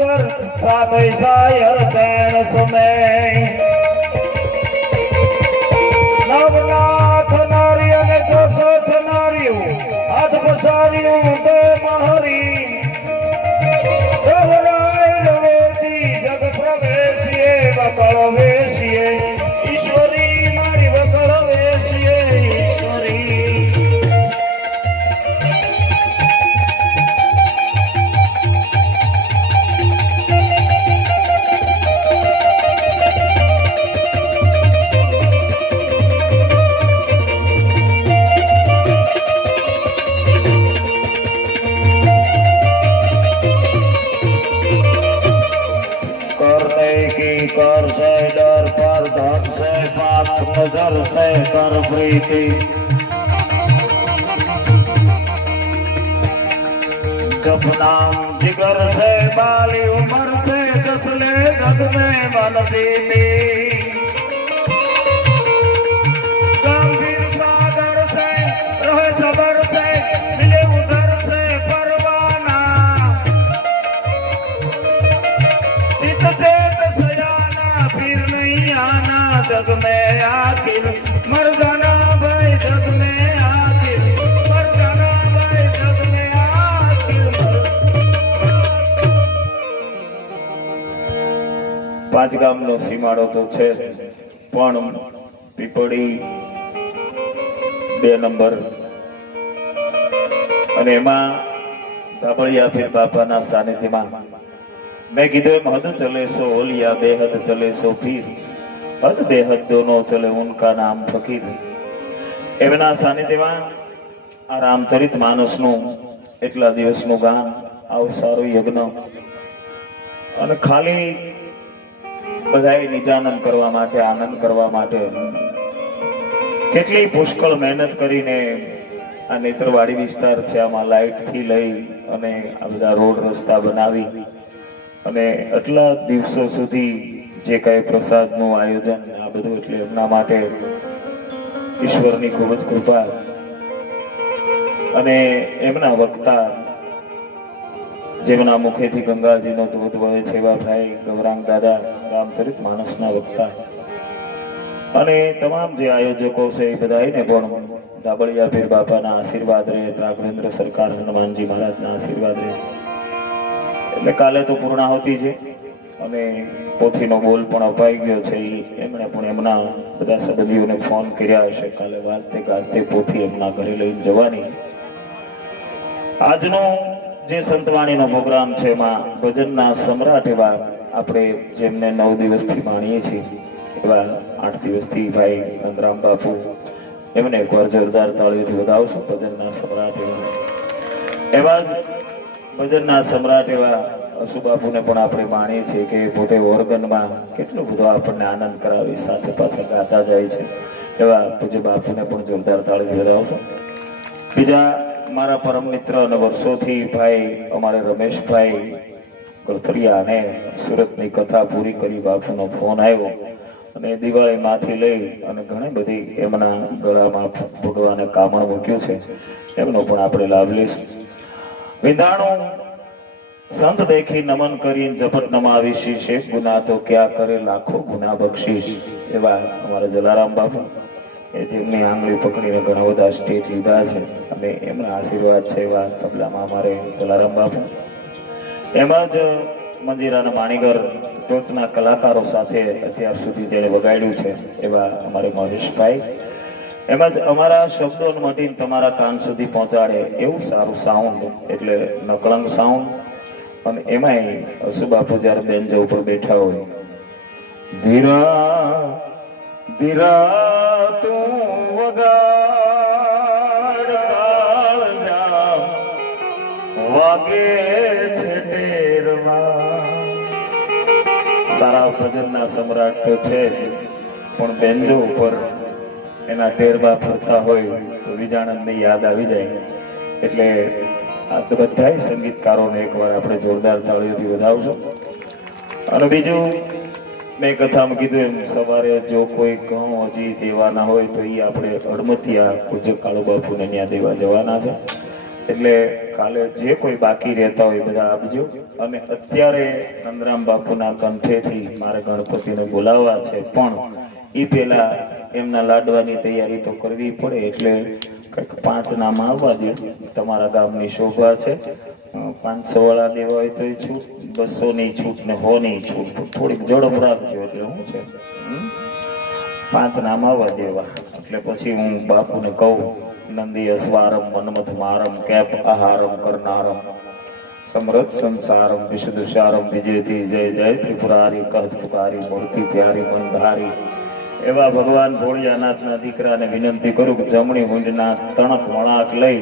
जिगर साधय सायर तैण समय नवनाथ नारी अने जोसठ नारियों हाथ पसारियों दे महरी रवराय रवेती जग प्रवेशिये वकल वेशिये ईश्वरी मारी वकल वेशिये ईश्वरी कर से डर पर धन से पाप नजर से कर प्रीति जब नाम जिगर से बाली उम्र से जसले गद में मन दीदी गंभीर सागर से रहे सबर से मिले उधर से परवाना चित से जग में आखिर मर जाना भाई जग में आखिर मर जाना भाई जग में आखिर પાંચ ગામનો સીમાડો તો છે પણ પીપળી 2 નંબર અને એમાં ધાબળિયા પીર બાપાના સાનિધ્યમાં મેં કીધું એમ હદ ચલે સો ઓલિયા બેહદ ચલે સો પીર हद बेहद दोनों चले उनका नाम फकीर एवना सानिध्यમાં આ રામચરિત માનસનું એટલા દિવસનું ગાન આવું સારું યજ્ઞ અને ખાલી બધાએ નિજાનંદ કરવા માટે આનંદ કરવા માટે કેટલી પુષ્કળ મહેનત કરીને આ નેત્રવાડી વિસ્તાર છે આમાં લાઇટ થી લઈ અને આ બધા રોડ રસ્તા બનાવી અને આટલા દિવસો સુધી જે કઈ પ્રસાદનું આયોજન આ બધું એટલે એમના માટે ઈશ્વરની ખૂબ જ કૃપા અને એમના વક્તા જેમના મુખેથી ગંગાજીનો દૂધ વહે છે એવા ભાઈ ગૌરાંગ દાદા રામચરિત માનસના વક્તા અને તમામ જે આયોજકો છે એ બધાને પણ ધાબળિયા પીર બાપાના આશીર્વાદ રહે રાઘવેન્દ્ર સરકાર હનુમાનજી મહારાજના આશીર્વાદ રહે એટલે કાલે તો પૂર્ણાહુતિ છે અને પોથીનો બોલ પણ અપાઈ ગયો છે એમણે પણ એમના બધા સંબંધીઓને ફોન કર્યા હશે કાલે વાજતે ગાજતે પોથી એમના ઘરે લઈને જવાની આજનો જે સંતવાણીનો પ્રોગ્રામ છે એમાં ભજનના સમ્રાટ એવા આપણે જેમને 9 દિવસથી માણીએ છીએ એવા 8 દિવસથી ભાઈ નંદરામ બાપુ એમને એકવાર જોરદાર તાળીઓથી વધાવશો ભજનના સમ્રાટ એવા ભજનના સમ્રાટ એવા અશુબાપુને પણ આપણે માણીએ છીએ કે પોતે ઓર્ગનમાં કેટલો બધો આપણને આનંદ કરાવી સાથે પાછા ગાતા જાય છે એવા પૂજ્ય બાપુને પણ જોરદાર તાળી વધાવશો બીજા મારા પરમ મિત્ર અને વર્ષોથી ભાઈ અમારે રમેશભાઈ ગળથરિયા અને સુરતની કથા પૂરી કરી બાપુનો ફોન આવ્યો અને દિવાળીમાંથી લઈ અને ઘણી બધી એમના ગળામાં ભગવાને કામણ મૂક્યું છે એમનો પણ આપણે લાભ લઈશું વિંધાણું संत देखी नमन करी जपत नमावी शीश एक गुना तो क्या करे लाखों गुना बख्शीश एवा हमारा जलाराम बापू ए जेमनी आंगળી પકડીને ઘણા બધા સ્ટેટ લીધા છે અને એમના આશીર્વાદ છે એવા તબલામાં અમારે જલારામ બાપુ એમાં જ મંજીરાના માણીગર ટોચના કલાકારો સાથે અત્યાર સુધી જેને વગાડ્યું છે એવા અમારે મહેશભાઈ એમાં જ અમારા શબ્દોને મટીને તમારા કાન સુધી પહોંચાડે એવું સારું સાઉન્ડ એટલે નકળંગ સાઉન્ડ અને એમાંય અશુબાપુ જ્યારે બેન્જો ઉપર બેઠા હોય ધીરા ધીરા તું વગાડ કાળજા વાગે છે ટેરવા સારા ભજનના સમ્રાટ તો છે પણ બેન્જો ઉપર એના ટેરવા ફરતા હોય તો વિજાણંદની યાદ આવી જાય એટલે આ બધાય સંગીતકારોને એકવાર આપણે જોરદાર તાળીઓથી વધાવશું અને બીજું મેં કથામાં કીધું એમ સવારે જો કોઈ ઘઉં હજી દેવાના હોય તો એ આપણે હડમતિયા પૂજ્ય કાળુ બાપુને ત્યાં દેવા જવાના છે એટલે કાલે જે કોઈ બાકી રહેતા હોય બધા આપજો. અને અત્યારે નંદરામ બાપુના કંઠેથી મારે ગણપતિને બોલાવવા છે, પણ એ પેલા એમના લાડવાની તૈયારી તો કરવી પડે, એટલે કંઈક 5 નામ આવવા દે. તમારા ગામની શોભા છે. 500 વાળા દેવા હોય તો છૂટ, 200 ની છૂટ ને 100 ની છૂટ. થોડીક ઝડપ રાખજો. એટલે શું છે, 5 નામ આવવા દેવા. એટલે પછી હું બાપુને કહું, નંદી અસ્વારમ મન્મથ મારમ કેપ આહારમ કરનારમ સમૃદ્ધ સંસારમ વિશુદ્ધશારમ વિજયતી જય જય ત્રિપુરારી કહત પુકારી મૂર્તિ પ્યારી મંધારી. એવા ભગવાન ભોળિયાનાથના દીકરાને વિનંતી કરું કે જમણી ઊંડના તણક વળાક લઈ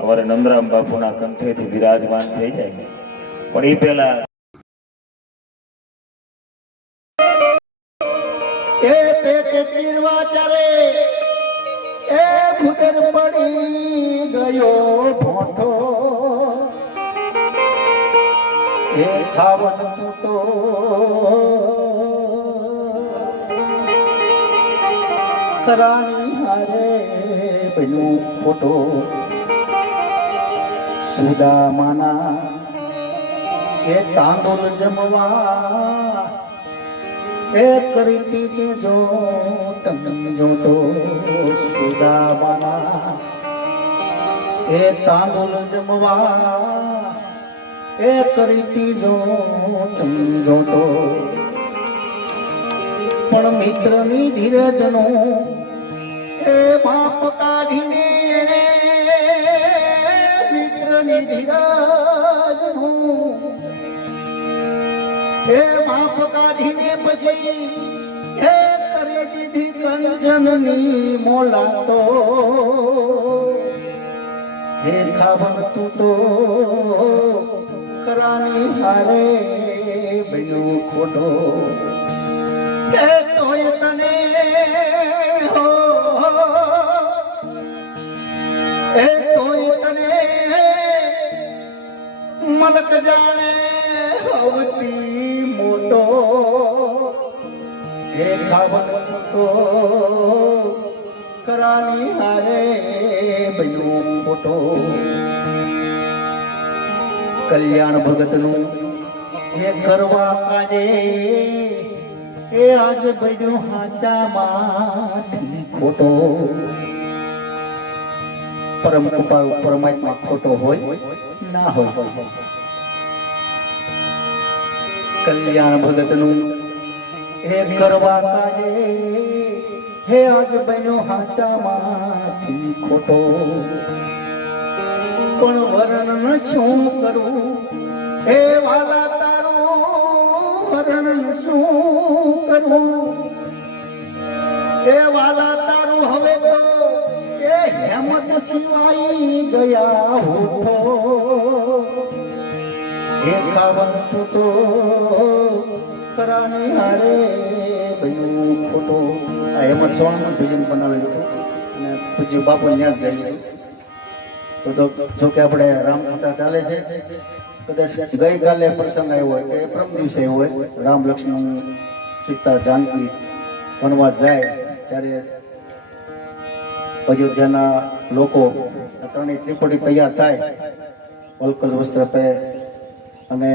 અમારે નંદરામ બાપુના કંઠેથી વિરાજમાન થઈ જાય. પણ એ પેલા એ પેટે ચીરવા ચારે એ ભૂતર પડી ગયો ભોંઠો, એ ખાવન તૂટો કરાણી હારે બન્યું ખોટો. સુદામાના એ તાંદુલ જમવા એ કરતી તે જો જોતો. સુદામાના એ તાંદુલ જમવા એ કરતી જો જોતો. પણ મિત્રની ધીરજનો એ બાપ કાઢીને મિત્રની ધીરજનો એ બાપ કાઢીને પછી એ કરી દીધી કંચનની મોલાતો. હે ખાવન તૂટો કરાની હારે બન્યું ખોટો. એ તોય તને હો એ તોય તને મલક જાણે હવતી મોટો. હે ખાવન તૂટો કરાની હારે બન્યું ખોટો. કલ્યાણ ભગતનું એ કરવા કાજે એ આજ બન્યો હાચામાંથી ખોટો. પરમ કૃપાળુ પરમાત્મા ખોટો હોય ના હોય. કલ્યાણ ભગતનું એ કરવા કાજે હે આજ બન્યો હાચામાંથી ખોટો. પણ વર્ણન શું કરું એ વાલા તારું, વર્ણન શું કરું એ વાલા તારું. હવે તો એ હેમત સિવાય ગયા હોઠો. એ ખાવન તૂટો કરાની હારે બન્યું ખોટો. આ હેમત સોણનું ભજન બનાવેલું હતું અને પૂજ્ય બાપુ ત્યાં જ ગયેલું. તો જો કે આપણે રામકથા ચાલે છે, કદાચ ગઈકાલે પ્રસંગ આવ્યો હોય કે પ્રમ દિવસે આવ્યો હોય, રામ લક્ષ્મણ સીતા જાનકી વનવાસ જાય ત્યારે અયોધ્યાના લોકો ત્રણેય ત્રિપુટી તૈયાર થાય, વલ્કલ વસ્ત્ર પહેરે અને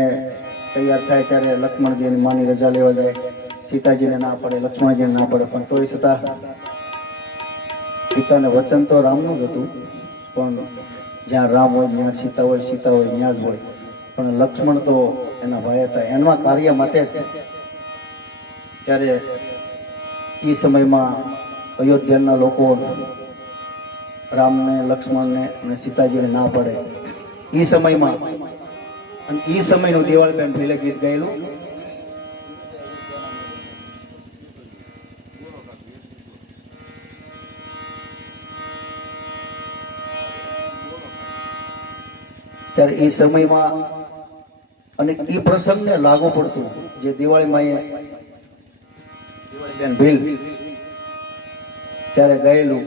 તૈયાર થાય ત્યારે લક્ષ્મણજીની માની રજા લેવા જાય. સીતાજીને ના પડે, લક્ષ્મણજીને ના પડે, પણ તોય છતાં પિતાને વચન તો રામનું જ હતું, પણ જ્યાં રામ હોય ત્યાં સીતા હોય, સીતા હોય ત્યાં જ હોય. પણ લક્ષ્મણ તો એના ભાઈ હતા, એના કાર્ય માટે જ. ત્યારે એ સમયમાં અયોધ્યાના લોકો રામને, લક્ષ્મણને અને સીતાજીને ના પડે એ સમયમાં. અને એ સમયનું દિવાળીબેન ભીલે ગીત ગાયેલું. ત્યારે એ સમયમાં અને એ પ્રસંગને લાગુ પડતું જે દિવાળીમાં દિવાળીબેન ભીલ ત્યારે ગયેલું.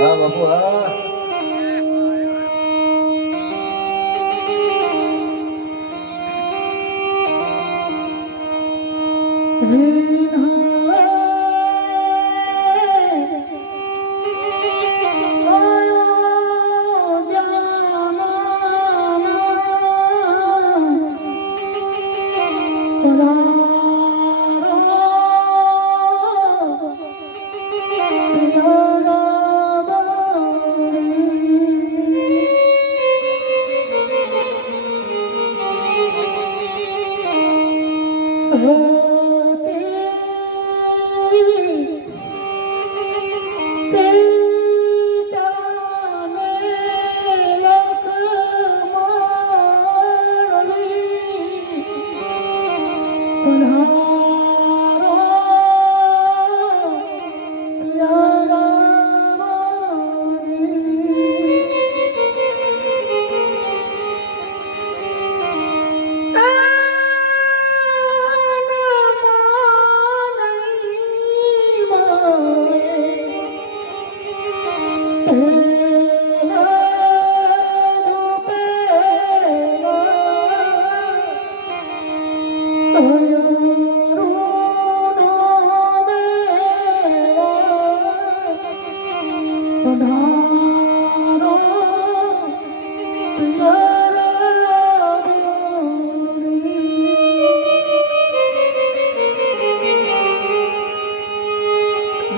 હા બાપુ હા.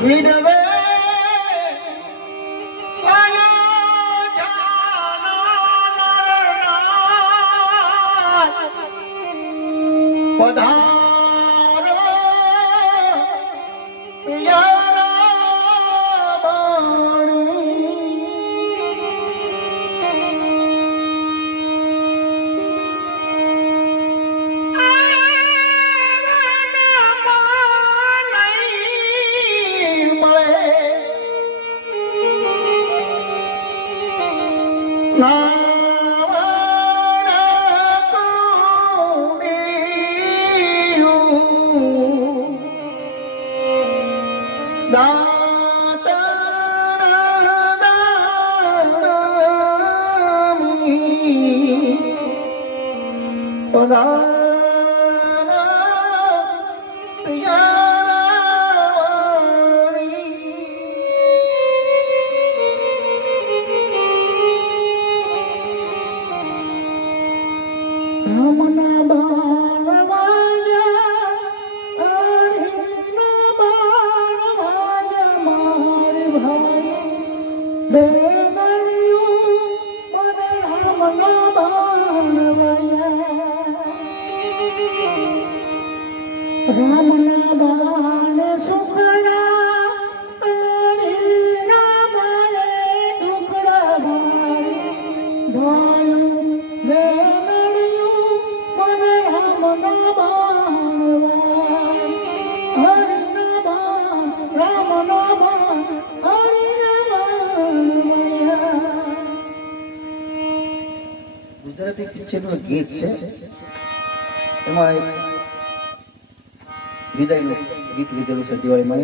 વિનવે પધારો પિયારા બાણી રમના બાણ વાગ્યા હરિના બાણ વાગ્યા મારે ભાઈ બે મળ્યું મને રમના બાણ વાગ્યા રમના બાણ સુખડા હરિના મારે દુખડા ભાઈ ભાઈ બે ગુજરાતી પિક્ચરનું ગીત છે એમાં વિદાયનું ગીત લીધેલું છે દિવાળીમાં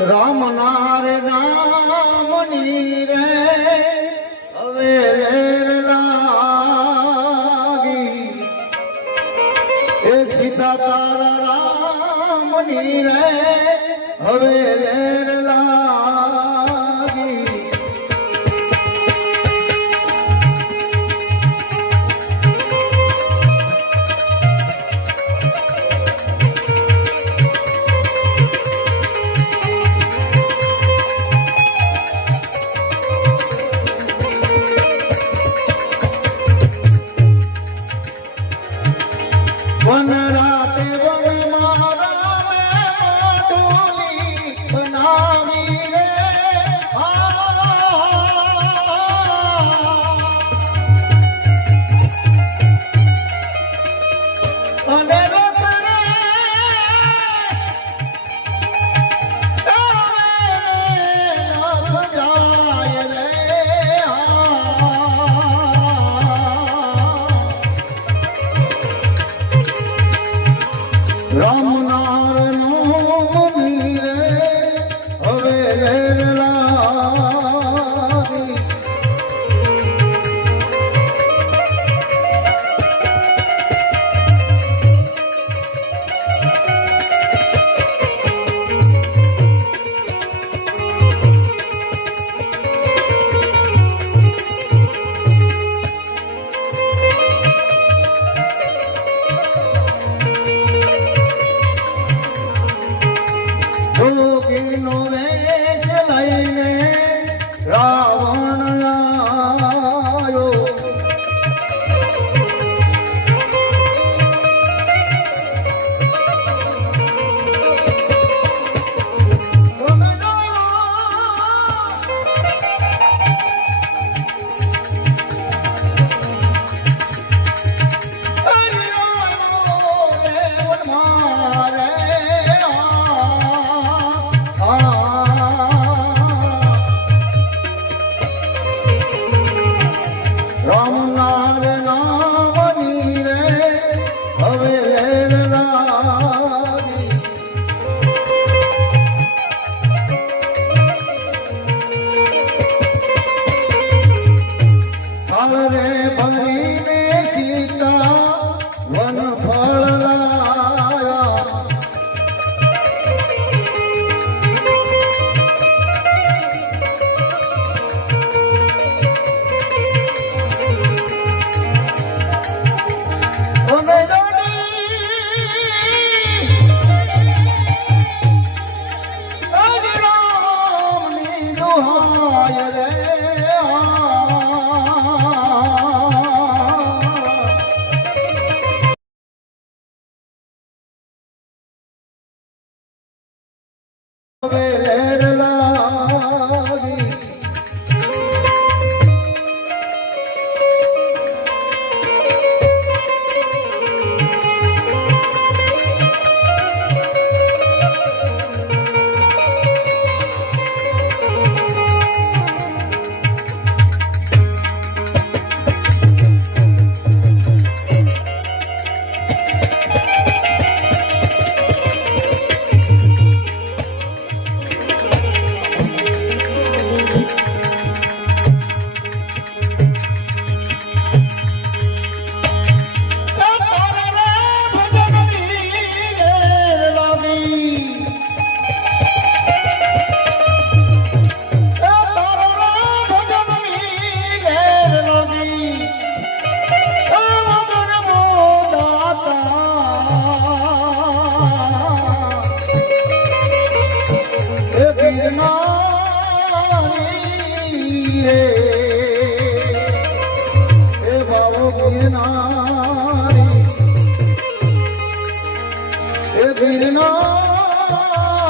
રામ નારે રામની રે હવે લેર લાગી એ સીતા તારા રામની રે હવે લેર લાગી વન રાતે વન મારા મેં ડોલી બનાવી રે અને રતને નાથ જાય રે રામ નાર નો રે હવે લેર લાગી જોગીનો વેશ લઈને રાવણ આયો રામ નાર નામની રે હવે લેર લાગી ફળ રે ભરીને સીતા વન ફળ લાયા અને રામની દુહાય રે હવે લેર લાગી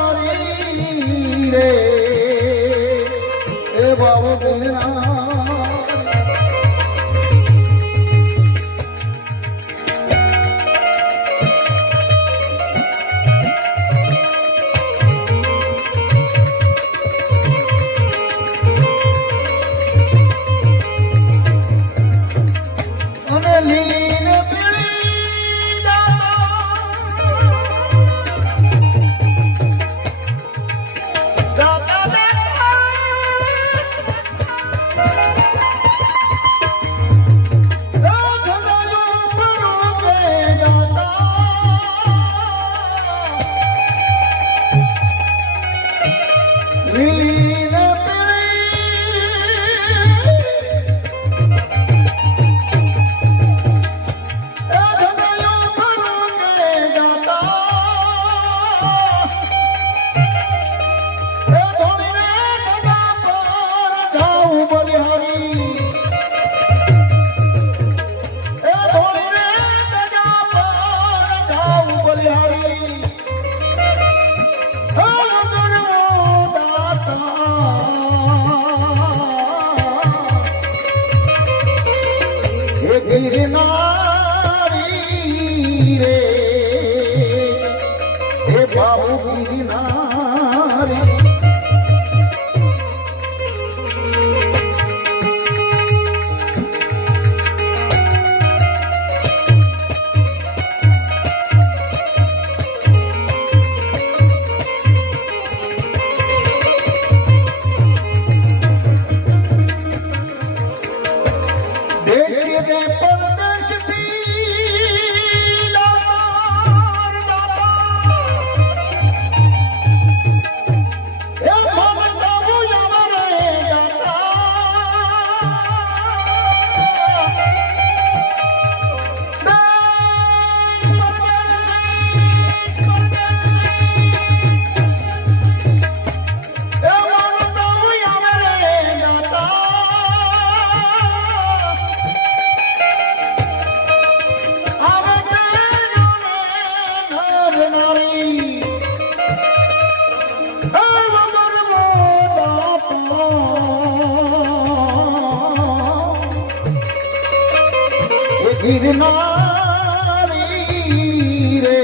ગિરનારી રે એ બાબો ગિરનાર ગિરનારી ગિરનારી રે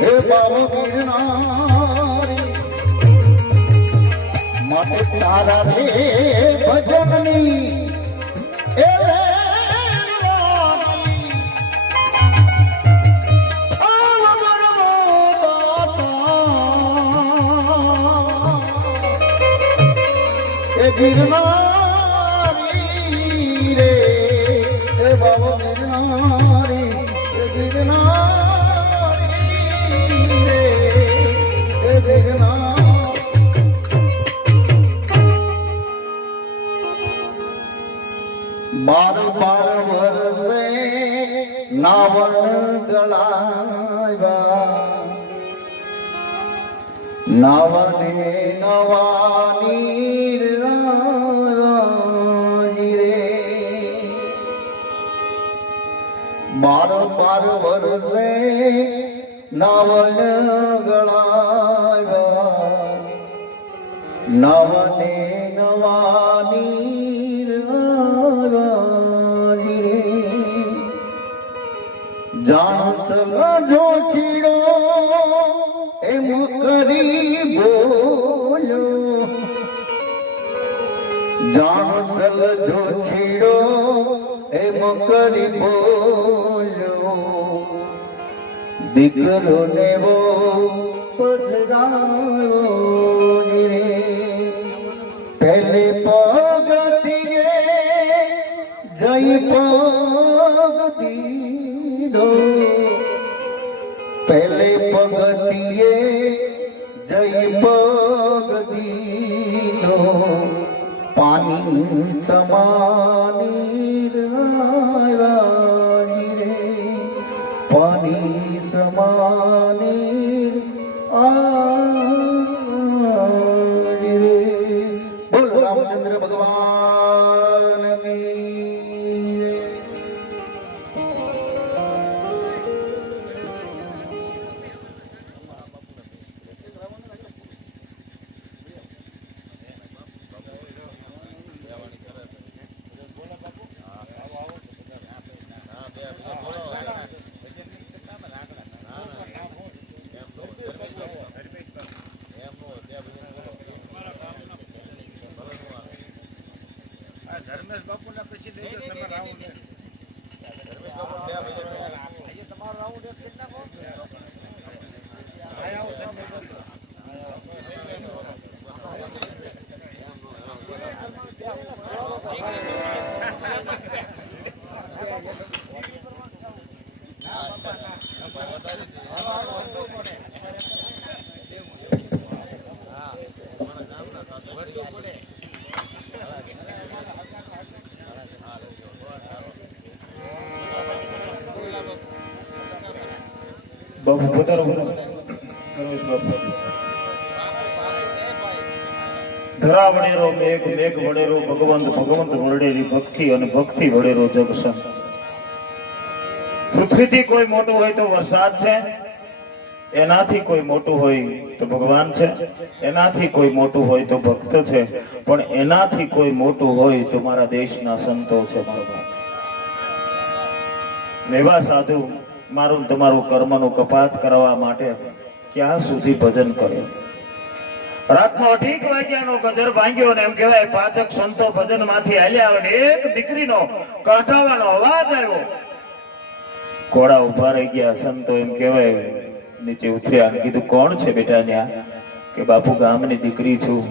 હે બાબો ગિરનારી માટે તારા રે ભજનની એ ગિરનારી રે હે બાબો ગિરનારી ગિરનારી રે હે ગિરનારી બાર બાર વર્ષે નાવણ ગળાવ્યા નાવને નવાની રાજી રે બાર બાર વર્ષે નાવન ગળાવ્યા નવને નવાની રાજી રે જાણ સમજો છીડો એમ કરી બોલ્યો જાણ સમજો છીડો એમ કરી બોલ્યો દીકરો ને વો પધરાવો રે પહેલે પગથિયે જઈ પગ દીધો પહેલે પગથિયે જઈ પગ દીધો પાણી સમાની રાજી રે પાણી સમાની આજી રે બોલ રામચંદ્ર ભગવાન કી જય. ધર્મેશ બાપુ ના પછી લેજો તમારા રાઉન્ડ તમારો રાઉન્ડ એક કરી નાખો. બાપુ પધારો સર્વેશ બાપુ. ધરા વડેરો મેઘ મેઘ વડેરો ભગવંત ભગવંત વડેરી ભક્તિ અને ભક્તિ વડેરો જગસન. પૃથ્વીથી કોઈ મોટું હોય તો વરસાદ છે, એનાથી કોઈ મોટું હોય તો ભગવાન છે, એનાથી કોઈ મોટું હોય તો ભક્ત છે, પણ એનાથી કોઈ મોટું હોય તો મારા દેશના સંતો છે. એવા સાધુ મારું ને તમારું કર્મનું કપાત કરવા માટે ક્યાં સુધી ભજન કરે? રાતનો 8 વાગ્યાનો ગજર ભાંગ્યો ને એમ કહેવાય પાચક સંતો ભજન માંથી હાલ્યા આવે ને એક દીકરીનો કાંઠાવાનો અવાજ આવ્યો. ઘોડા ઉભા રહી ગયા. સંતો એમ કહેવાય નીચે ઉતર્યા અને કીધું, કોણ છે બેટા ન્યા? કે બાપુ ગામની દીકરી છું,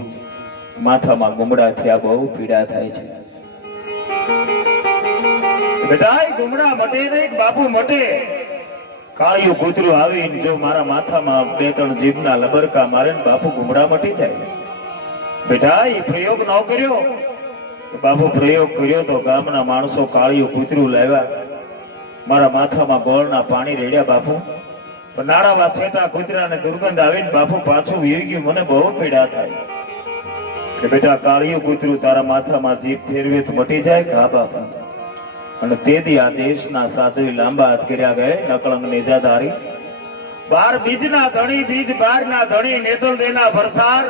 માથામાં ગુમડા થયા, બહુ પીડા થાય છે. બેટા એ ગુમડા મટે નહીં, બાપુ મટે. કાળિયું કૂતરું આવીને જો મારા માથામાં 2-3 જીભના લબરકા મારે ને બાપુ ગુમડા મટી જાય. બેટા એ પ્રયોગ ન કર્યો. બાપુ પ્રયોગ કર્યો તો ગામના માણસો કાળિયું કૂતરું લાવ્યા, મારા માથામાં ગોળના પાણી રેડ્યા. બાપુ નાળાવા છેટા કૂતરાને દુર્ગંધ આવીને બાપુ પાછું વીરી ગયું, મને બહુ પીડા થાય. કે બેટા કાળિયું કૂતરું તારા માથામાં જીભ ફેરવે તો મટી જાય કે? હા બાપા. અને તેથી આ દેશના સાધુ લાંબા હાથ કર્યા ગયે નકળંગ નેજાધારી 12 બીજના ધણી બીજ 12 ધણી નેતલ દેના ભરતાર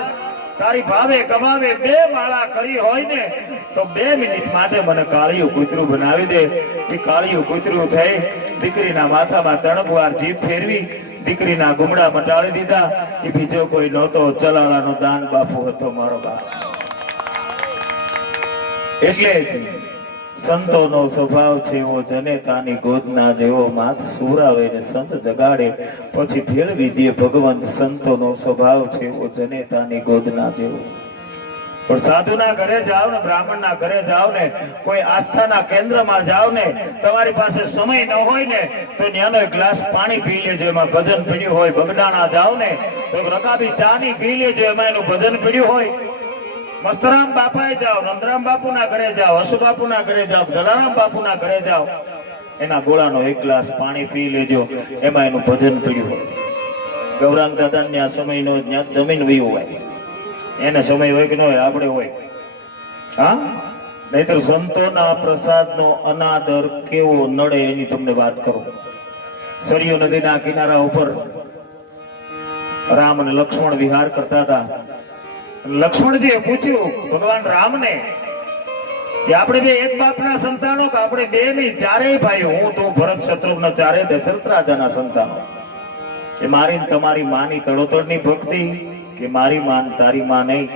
તારી ભાવે કમાવે 2 માળા કરી હોય ને તો 2 મિનિટ માટે મને કાળિયું કૂતરું બનાવી દે. એ કાળિયું કૂતરું થઈ દીકરીના માથામાં 3 વાર જીભ ફેરવી દીકરીના ગુમડા મટાડી દીધા. એ બીજો કોઈ નહોતો, ચલાળાનો દાન બાપુ હતો મારો બાપ. એટલે સંતોનો સ્વભાવ છે એવો જનેતાની ગોદના જેવો, માથ સુરાવે ને સંત જગાડે પછી ફેરવી દે ભગવંત. સંતોનો સ્વભાવ છે એવો જનેતાની ગોદના જેવો. પણ સાધુના ઘરે જાઓ ને, બ્રાહ્મણના ઘરે જાઓ ને, કોઈ આસ્થાના કેન્દ્રમાં જાઓ ને, તમારી પાસે સમય ન હોય ને તો ત્યાંનો એક ગ્લાસ પાણી પી લેજો, એમાં ભજન પીડ્યું હોય. બગડાણા જાઓ ને તો રકાબી ચાની પી લેજો, એમાં એનું ભજન પીડ્યું હોય. મસ્તરામ બાપાએ જાઓ, નંદરામ બાપુના ઘરે જાઓ, હસુ બાપુના ઘરે જાઓ, જલારામ બાપુના ઘરે જાઓ, એના ગોળાનો એક ગ્લાસ પાણી પી લેજો, એમાં એનું ભજન પીડ્યું હોય. ગૌરાંગ દાદાને સમયનો જ્યાં જમીન વયું હોય, એને સમય હોય કે ન હોય? આપણે હોય. હા, નહીતર સંતોના પ્રસાદનો અનાદર કેવો નડે એની તમને વાત કરું. સરયુ નદીના કિનારા ઉપર રામ અને લક્ષ્મણ વિહાર કરતા હતા. લક્ષ્મણજીએ પૂછ્યું ભગવાન રામને કે આપણે બે એક બાપના સંતાનો કે આપણે બે નહીં, ચારેય ભાઈઓ, હું તું ભરત શત્રુઘ્ન, ચારે દશરથ રાજાના સંતાનો. કે મારી તમારી માની તડોતડની ભક્તિ, કે મારી માન તારી માં નહીં,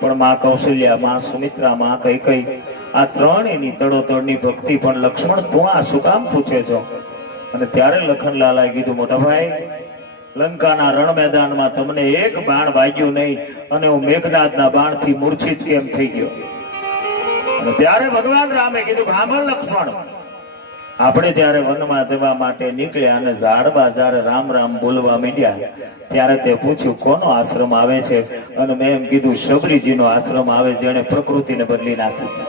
પણ માં કૌશલ્યા, માં સુમિત્રા, માં કૈકેયી, આ ત્રણેયની તડોતડની ભક્તિ. પણ લક્ષ્મણ તું આ શું કામ પૂછે છો? અને ત્યારે લખનલાલાએ કીધું, મોટા ભાઈ, લંકાના રણ મેદાનમાં તમને એક બાણ વાગ્યું નહીં અને હું મેઘનાદના બાણથી મૂર્છિત કેમ થઈ ગયો? અને ત્યારે ભગવાન રામે કીધું, સાંભળ લક્ષ્મણ, આપણે જયારે વનમાં જવા માટે નીકળ્યા અને ઝાડવા જયારે રામ રામ બોલવા માંડ્યા ત્યારે તે પૂછ્યું કોનો આશ્રમ આવે છે? અને મેં એમ કીધું શબરીજીનો આશ્રમ આવે, જેણે પ્રકૃતિને બદલી નાખી છે.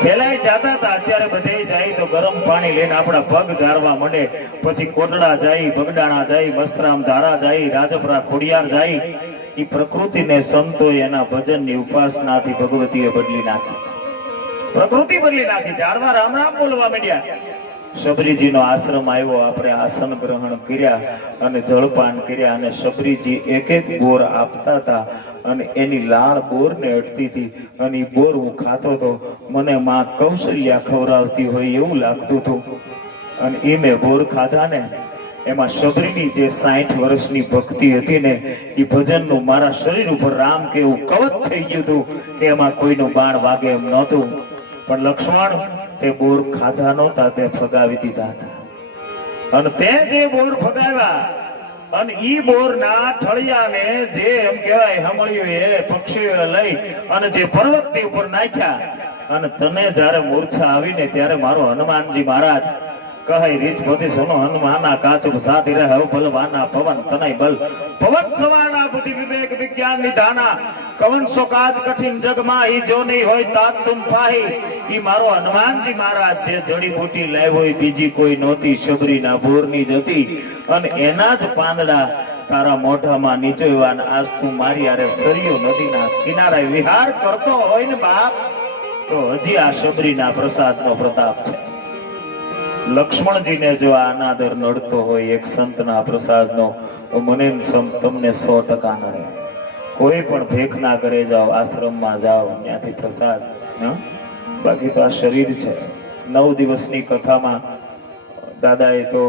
પેલા જાતા હતા, અત્યારે બધે જાય તો ગરમ પાણી લઈને આપણા પગ ઝારવા માંડે. પછી કોટડા જાય, બગડાણા જાય, મસ્તરામ ધારા જાય, રાજપરા ખોડિયાર જાય. એ પ્રકૃતિને સંતો એના ભજનની ઉપાસનાથી ભગવતીએ બદલી નાખી, પ્રકૃતિ બદલી નાખી. ઝાડવા રામ રામ બોલવા માંડ્યા. શબરીજીનો આશ્રમ આવ્યો, આપણે આસન ગ્રહણ કર્યા અને જળપાન કર્યા. અને શબરીજી એક એક બોર આપતા હતા અને એની લાળ બોરને અટતી હતી. અને એ બોર હું ખાતો હતો, મને માં કૌશલ્યા ખવડાવતી હોય એવું લાગતું હતું. અને એ મેં બોર ખાધા ને, એમાં શબરીની જે 60 વર્ષની ભક્તિ હતી ને, એ ભજનનું મારા શરીર ઉપર રામ કે એવું કવચ થઈ ગયું હતું કે એમાં કોઈનું બાણ વાગે એમ નહોતું. પણ લક્ષ્મણ, તે બોર ખાધા નહોતા, તે ફગાવી દીધા હતા. અને તે જે બોર ફગાવ્યા અને ઈ બોરના ઠળિયાને જે એમ કહેવાય હમળ્યું એ પક્ષીઓએ લઈ અને જે પર્વતની ઉપર નાખ્યા. અને તને જ્યારે મૂર્છા આવીને ત્યારે મારો હનુમાનજી મહારાજ કહે, રીચ બધી સોનો હનુમાના કાચુબ સાથી રહે બલવાના પવન તનય બલ, પવન સમાના બુદ્ધિ વિવેક વિજ્ઞાન નિધાના, કવન સો કાજ કઠિન જગમાં ઈ જો નહીં હોય તાત તુમ પાહી. ઈ મારો હનુમાનજી મહારાજ જે જડીબુટી લાવ્યો હોય બીજી કોઈ નહોતી, શબરીના બોરની જ હતી. અને એના જ પાંદડા તારા મોઢામાં નીચોવ્યા. આજ તું મારી આરે સરયુ નદીના કિનારે વિહાર કરતો હોય ને બાપ, તો હજી આ શબરીના પ્રસાદનો પ્રતાપ છે. લક્ષ્મણજીને જો આ અનાદર નડતો હોય એક સંતના પ્રસાદનો, તો મને તમને 100% નડે. કોઈ પણ ભેખના ઘરે જાઓ, આશ્રમમાં જાઓ, ત્યાંથી પ્રસાદ. બાકી તો આ શરીર છે. 9 દિવસની કથામાં દાદાએ તો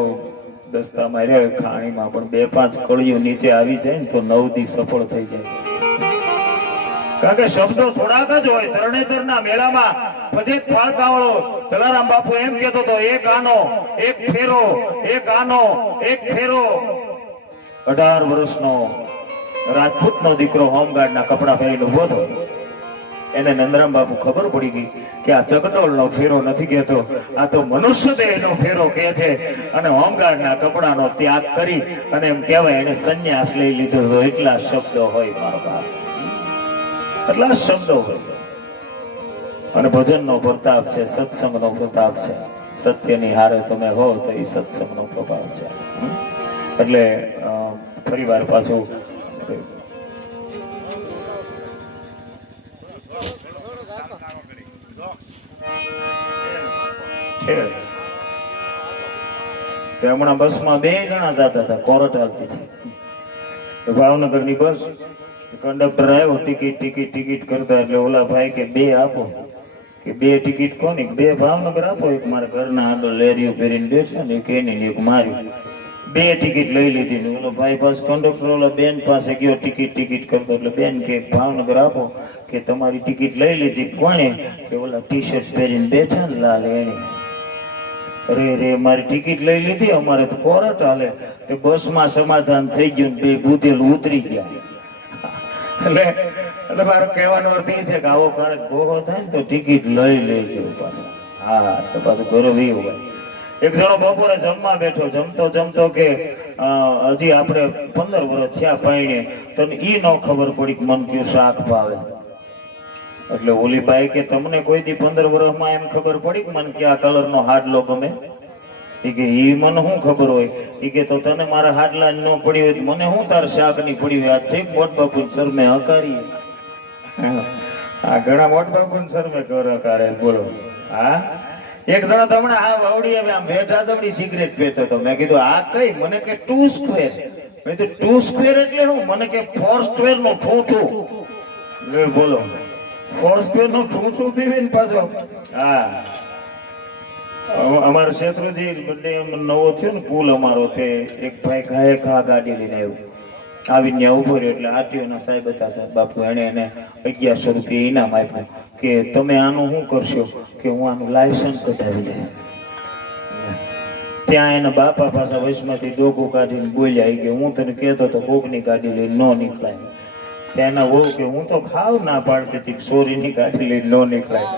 દસ્તા માર્યા ખાણીમાં, પણ 2-5 કળીઓ નીચે આવી જાય ને તો 9 દી સફળ થઈ જાય. કારણ કે શબ્દો થોડાક જ હોય. તરણેતરના મેળામાં પછી ફાળકાવાળો જલારામ બાપુ એમ કહેતો હતો, એક આનો એક ફેરો, એક આનો એક ફેરો. 18 વર્ષનો રાજપૂતનો દીકરો હોમગાર્ડના કપડા પહેરીને ઉભો હતો. એને નંદરામ બાપુ ખબર પડી ગઈ કે આ ચકડોળનો ફેરો નથી કહેતો, આ તો મનુષ્ય દેહનો ફેરો કહે છે. અને હોમગાર્ડના કપડાનો ત્યાગ કરી અને એમ કહેવાય એને સંન્યાસ લઈ લીધો હતો. એટલા શબ્દો હોય મારો બાપ, એટલા શબ્દો હોય. અને ભજનનો પ્રતાપ છે, સત્સંગનો પ્રતાપ છે. સત્યની હારે તમે હો તો એ સત્સંગનો પ્રભાવ છે. એટલે ફરી વાર પાછું હમણાં બસમાં 2 જણા જતા હતા. કોરટ આવતી હતી ભાવનગરની બસ. કંડક્ટર આવ્યો, ટિકિટ કરતા. એટલે ઓલા ભાઈ કે 2 આપો. કે 2 ટિકિટ કોની? 2 ભાવનગર આપો. એક મારા ઘરના આગળ લેરીઓ પહેરીને બેઠો ને, એક એની એક મારી. 2 ટિકિટ લઈ લીધી ને ઓલો ભાઈ પાસે કંડક્ટર ઓલા બેન પાસે ગયો ટિકિટ કરતો. એટલે બેન કે ભાવનગર આપો. કે તમારી ટિકિટ લઈ લીધી. કોણે? કે ઓલા ટી-શર્ટ પહેરીને બેઠા ને લાલ એની. અરે રે, મારી ટિકિટ લઈ લીધી, અમારે તો કોરટ હાલે. તે બસમાં સમાધાન થઈ ગયું, 2 બુધેલ ઉતરી ગયા. એટલે મારો કહેવાનો અર્થ એ છે કે આવો ક્યારેક ગોહો થાય ને તો ટિકિટ લઈ લેજો પાછા. હા, તો પાછું ઘરે વીવું હોય. એક જણો બપોરે જમવા બેઠો, જમતો કે હજી આપણે 15 વર્ષ થયા પાણીને, તને ઈ ન ખબર પડી કે મન કયું શાક ભાવે. એટલે ઓલી બાઈ કે તમને કોઈ દી 15 વર્ષમાં એમ ખબર પડી કે મને કયા કલરનો હાડલો ગમે? એ કે ઈ મને શું ખબર હોય? એ કે તો તને મારા હાડલા ન પડી હોય મને શું તાર શાક ની પડી હોય? આ ઠીક મોટ બાપુ સર મેં હકારી. આ ઘણા મોટ બાપુ સર મેં ઘર હકારે. બોલો. હા, એક જણા તમને આ વાવડી આમ બેઠા જમણી સિગરેટ પીતો હતો. મેં કીધું આ કઈ? મને કે 2 સ્ક્વેર. મેં કીધું 2 સ્ક્વેર એટલે શું? મને કે 4 સ્ક્વેર નું ઠૂઠું. બોલો, 4 સ્ક્વેર નું ઠૂઠું પીવે ને પાછો. હા, અમારા શેત્રુજી બર્થડે નવો થયો ને પુલ અમારો, તે એક ભાઈ ઘા ગાડી લઈને આવ્યું. આવીને ત્યાં ઉભો રહ્યો. એટલે આરટીઓના સાહેબ હતા, સાહેબ બાપુ. એને 1100 રૂપિયા ઇનામ આપ્યું કે તમે આનું શું કરશો? કે હું આનું લાયસન્સ કઢાવી લે. ત્યાં એના બાપા પાછા વચમાંથી ડોકું કાઢીને બોલ્યા કે હું તને કહેતો તો કોકની ગાડી લઈને ન નીકળાય. ત્યાં એના વહુ કે હું તો ખાવ ના પાડતી હતી, સોરીની ગાડી લઈને ન નીકળાય.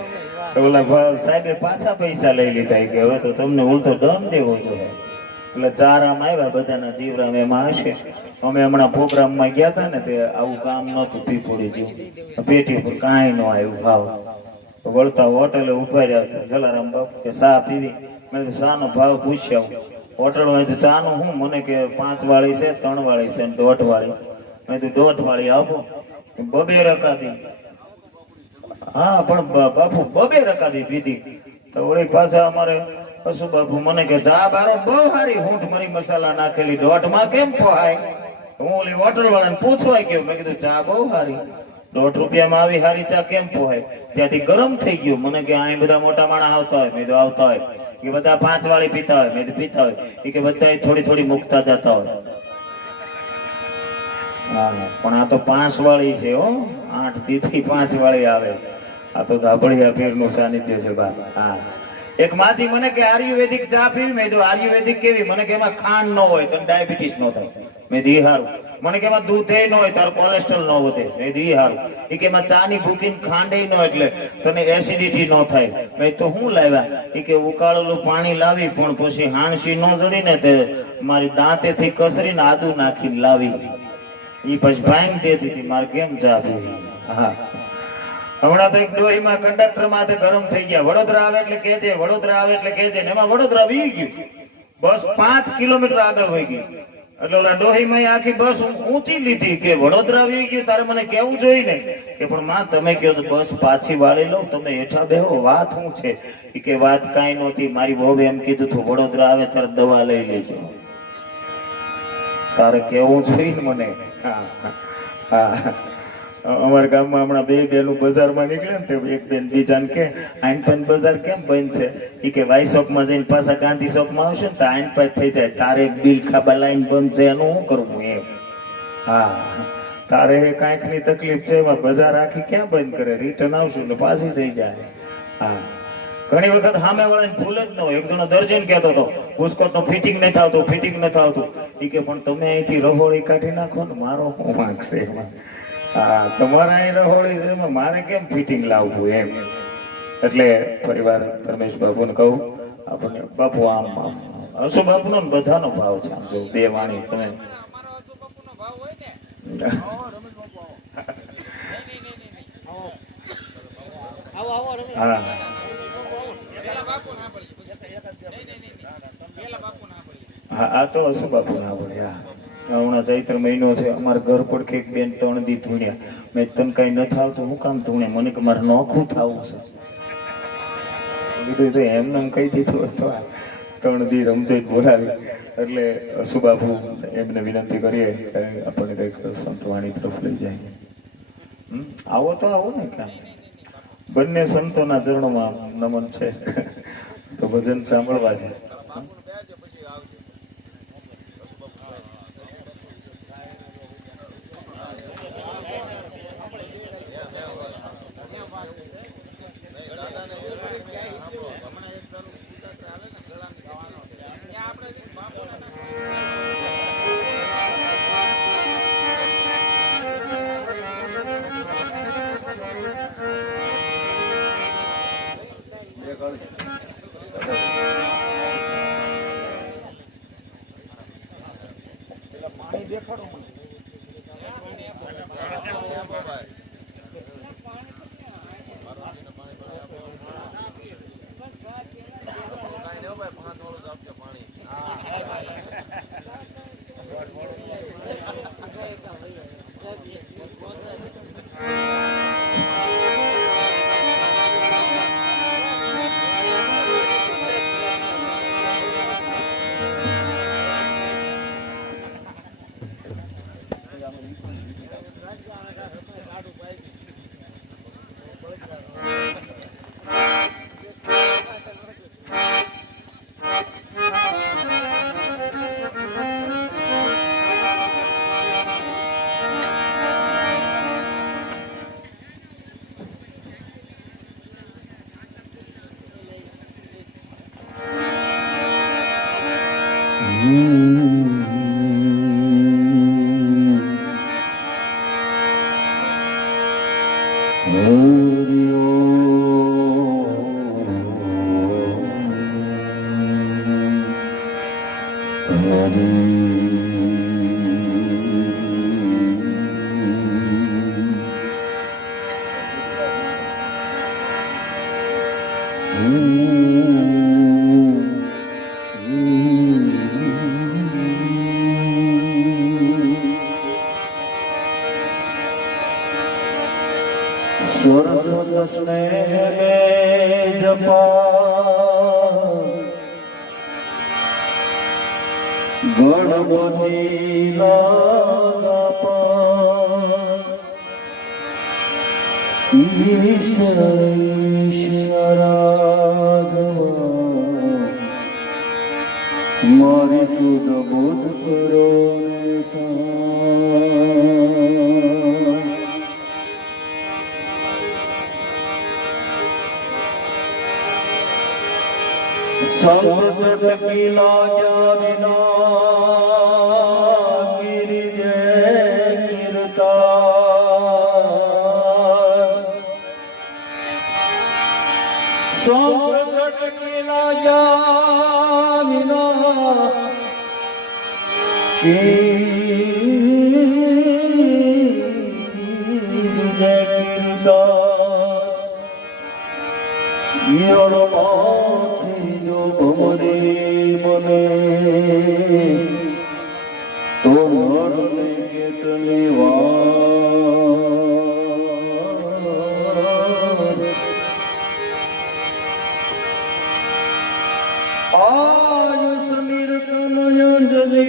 ઓલા ભાવ સાહેબે પાછા પૈસા લઈ લીધા કે હવે તો તમને ઉલટો દંડ દેવો જોઈએ. એટલે 4 આમ આવ્યા, બધાના જીવરામ એમાં હશે. અમે હમણાં પ્રોગ્રામમાં ગયા હતા ને, તે આવું કામ નહોતું. પીપોડી જેવું પેટી ઉપર કાંઈ ન આવ્યું ભાવ. વળતા હોટલે ઉભા રહ્યા હતા. જલારામ બાપુ કે ચા પીવી? મેં ચાનો ભાવ પૂછ્યા. હોટલમાં ચા નું શું? મને કે 5 વાળી છે, 3 વાળી છે, 1.5 વાળી. મેં કીધું 1.5 વાળી આપો. 2 રકાબી. હા, પણ બાપુ 2 રકાબી પીધી. તો વળી પાછા અમારે પશુ બાપુ મને કે ચા બારો બહુ સારી, હૂંઠ મરી મસાલા નાખેલી, 1.5 માં કેમ પોહાય? હું ઓલી હોટલ વાળાને પૂછવા ગયો. મેં કીધું ચા બહુ સારી, 1.5 રૂપિયામાં આવી સારી ચા કેમ પોહાય? ત્યાંથી ગરમ થઈ ગયું. મને કે અહીં બધા મોટા માણસ આવતા હોય. મેં કીધું આવતા હોય. કે બધા 5 વાળી પીતા હોય. મેં કીધું પીતા હોય. એ કે બધા થોડી મૂકતા જતા હોય. હા, પણ આ તો 5 વાળી છે હો. 8 દીથી 5 વાળી આવે. આ તો ધાબળિયા પીરનું સાનિધ્ય છે બા. હા, એક માથી મને કે આયુર્વેદિક ચા પીવી? મેં કીધું આયુર્વેદિક કેવી? મને કે એમાં ખાંડ ન હોય, તને ડાયાબિટીસ ન થાય. મેં કીધું હારું. મને કે એમાં દૂધ ન હોય, તારો કોલેસ્ટ્રોલ ન વધે. મેં કીધું હારું. એ કે એમાં ચા ની ભૂકીને ખાંડ ન એટલે તને એસિડિટી ન થાય. મેં તો હું લાવ્યા? એ કે ઉકાળેલું પાણી લાવી, પણ પછી હાણસી ન જડી ને તે મારી દાંતેથી કસરીને આદુ નાખીને લાવી. એ પછી ભાંગ દેતી હતી. મારે કેમ ચા પીવી? હા, હમણાં તો એક ડોહીમાં કંડક્ટર માથે ગરમ થઈ ગયા. વડોદરા આવે એટલે કહેજે, વડોદરા આવે એટલે કહેજે. ને એમાં વડોદરા વી ગયું. બસ 5 કિલોમીટર આગળ વહી ગઈ. એટલે ઓલા ડોહીમાં આખી બસ ઊંચી લીધી કે વડોદરા વી ગયું, તારે મને કેવું જોઈએ ને? કે પણ માં તમે કહો તો બસ પાછી વાળી લઉં, તમે હેઠા બેહો. વાત શું છે? કે વાત કાંઈ નહોતી. મારી વહુ એમ કીધું તું વડોદરા આવે ત્યારે દવા લઈ લેજો. તારે કેવું જોઈએ ને મને? હા, અમારા ગામમાં હમણાં બે બેનું બજારમાં નીકળે ને તે એક બેન બીજાને કે આઈનપાન બજાર કેમ બંધ છે એ કે વાઈ ચોકમાં જઈને પાછા ગાંધી ચોકમાં આવશે ને તો આઈનપાન થઈ જાય તારે બિલ ખાબા લાઈન બંધ છે એનું શું કરવું એમ હા તારે કાંઈક ની તકલીફ છે એમાં બજાર આખી ક્યાં બંધ કરે રિટર્ન આવશું એટલે પાછી થઈ જાય હા ઘણી વખત સામે વાળાને ભૂલ જ ન હોય એક જણો દર્જન કહેતો હતો પુષ્કોટ નું ફિટિંગ નથી આવતું ફિટિંગ નથી આવતું એ કે પણ તમે અહીંથી રહોળી કાઢી નાખો ને મારો શું વાંક છે એમાં હા તમારા અહીં રહોળી છે એમાં મારે કેમ ફિટિંગ લાવવું એમ એટલે પરિવાર ધર્મેશ બાપુને કહું આપણને બાપુ આમ આમ હસુ બાપુનો ને બધાનો ભાવ છે આમ જો બે વાણી તમે અમારો હજુ બાપુનો ભાવ હોય ને આવો રમેશ બાપુ આવો નહીં હા પેલા બાપુ ના પડી પેલા બાપુ ના પડી હા આ તો હસુ બાપુ ના પડે હા હમણાં ચૈત્ર મહિનો છે અમારા ઘર પડખે એક બેન 3 દી ધૂણ્યા મેં તને કઈ ન થાવતું હું કામ ધૂણે મને કે મારે નોખું થવું છે કીધું તો એમને કહી દીધું હતો 3 દી રમજોઈ બોલાવી એટલે હસુ બાપુ એમને વિનંતી કરીએ કે આપણને કંઈક સંતવાણી તરફ લઈ જાય આવો તો આવો ને ક્યાં બંને સંતોના ચરણોમાં નમન છે તો ભજન સાંભળવા છે સ્વર્ગ સ્નેહ में જપા ગણપતિ લાગપા ઈશ્વર ઈશ્વરાગવા મારી સુધ બોધ કરો ને સંત ટકીલા જાવિના ગિરિજે કીર્તા સંત ટકીલા જાવિના ગિરિજે કીર્તા ભમરે મને તો મરને કેટલી વાર આજ સમીર કનયંજલિ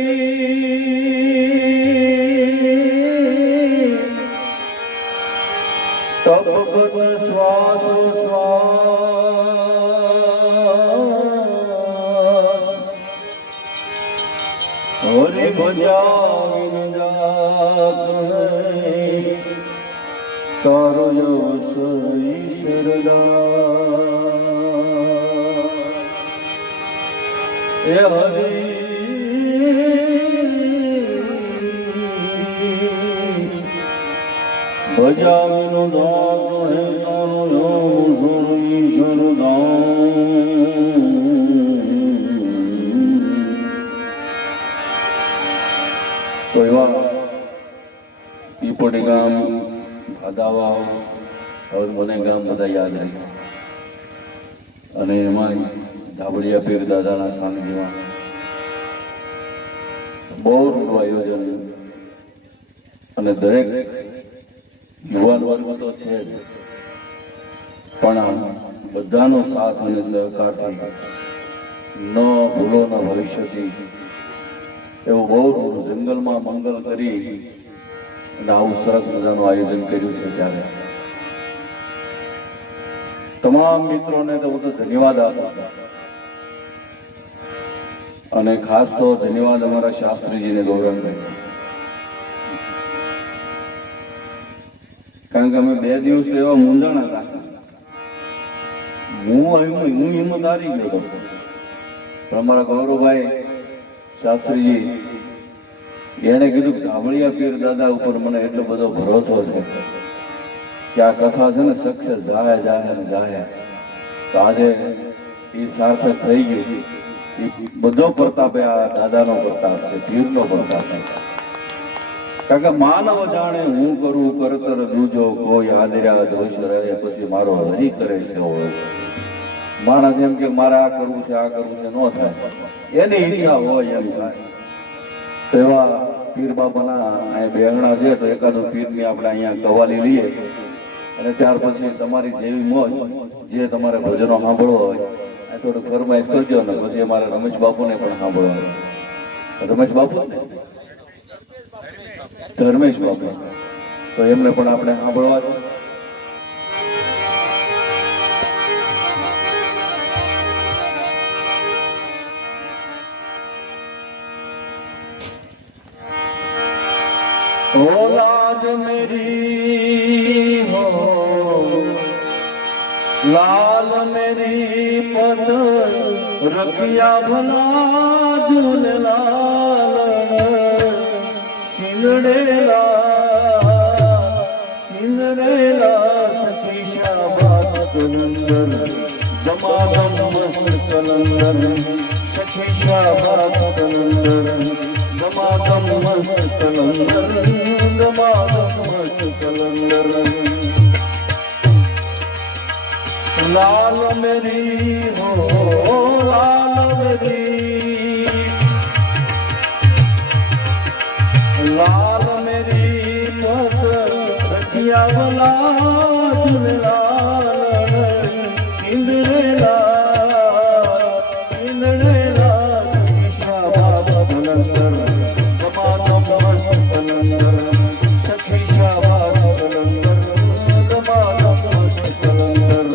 તારો યશ ઈશ્વરદા એ હરી ભજાવીનો દાસ હે તારો યશ ઈશ્વરદા તો એવા પીપળી ગામ ભાદાવા હવે મને ગામ બધા યાદ રહ્યા અને એમાં ધાબળિયા પીર દાદાના સાનિધ્યમાં બહુ મોટું આયોજન અને દરેક યુવાન વર્ગ તો છે જ પણ બધાનો સાથ અને સહકારથી ન ભૂલો ન ભવિષ્યથી એવું બહુ મોટું જંગલમાં મંગલ કરી અને આવું સરસ મજાનું આયોજન કર્યું છે ત્યારે તમામ મિત્રોને તો હું તો ધન્યવાદ આપું છું અને ખાસ તો ધન્યવાદ અમારા શાસ્ત્રીજીને ગૌરવભાઈ કારણ કે અમે 2 દિવસ એવા મૂંઝાણા હતા હું હિંમત હારી ગયો હતો પણ અમારા ગૌરવભાઈ શાસ્ત્રીજી એને કીધું કે ધાબળિયા પીર દાદા ઉપર મને એટલો બધો ભરોસો છે કે આ કથા છે ને સક્સેસ જાય ને જાય તો આજે એ સાર્થક થઈ ગયું એ બધો પ્રતાપ આ દાદાનો પ્રતાપ છે પીરનો પ્રતાપ છે કારણ કે માનવ જાણે હું કરું કરતર દૂજો કોઈ આદર્યા દોષ રહે પછી મારો હરી કરે છે હોય માણસ એમ કે મારે આ કરવું છે ન થાય એની ઈચ્છા હોય એમ થાય તો એવા પીર બાપાના અહીંયા બેહણા છે તો એકાદો પીરની આપણે અહીંયા કવાલી લઈએ અને ત્યાર પછી તમારી જેવી મોજ જે તમારે ભજનો સાંભળવો હોય આ થોડું ફરમાઈશ કરજો ને પછી અમારે રમેશ બાપુને પણ સાંભળવા હોય રમેશ બાપુ ને ધર્મેશ બાપુ તો એમને પણ આપણે સાંભળવા છે औलाद मेरी हो लाल मेरी पद रखिया भला झूलेलाल सिंगड़ेला सतीशा बात कलंदर दमादम मस्त कलंदर सतीशा बात कलंदर दमादम मस्त कलंदर दमादम मस्त कलंदर लाल मेरी हो लाल मेरी लाल मेरी पत रखिया वाला झूलेलाल सिंदरेला सिंदरेला सतीशा बाबा कलंदर दमादम मस्त कलंदर सतीशा बाबा कलंदर दमादम मस्त कलंदर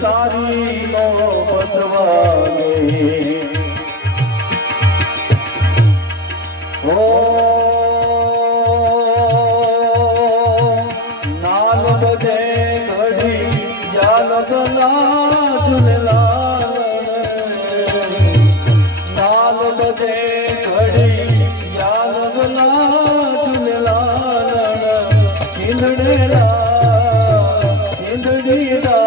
તારી નો બદવાગે ઓ નાલ બધે ઘડી યાલ ગલા ઝૂલેલાલ નાલ બધે ઘડી યાલ ગલા ઝૂલેલાલ સિંધડેલા સિંધડીલા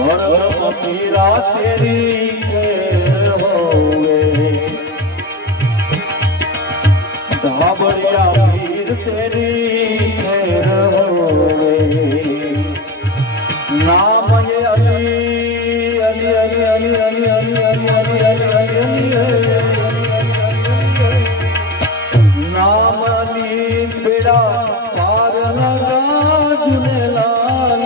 हर हर पीरा तेरी खैर होवे धाबड़िया पीर तेरी खैर होवे नाम ये अली अली अली अली अली अली अली अली अली अली नाम अली बेड़ा पार लगा झूलेलाल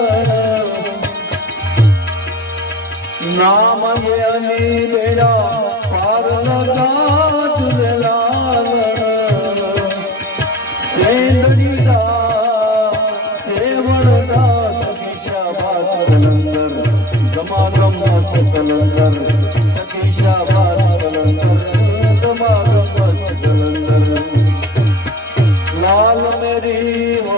नाम ये अली बेड़ा पार लगा झूलेलाल सेंदड़ी दा सेवण दा सखीशा बात कलंदर गमागम मस्त कलंदर सखीशा बात कलंदर गमागम मस्त कलंदर लाल मेरी हो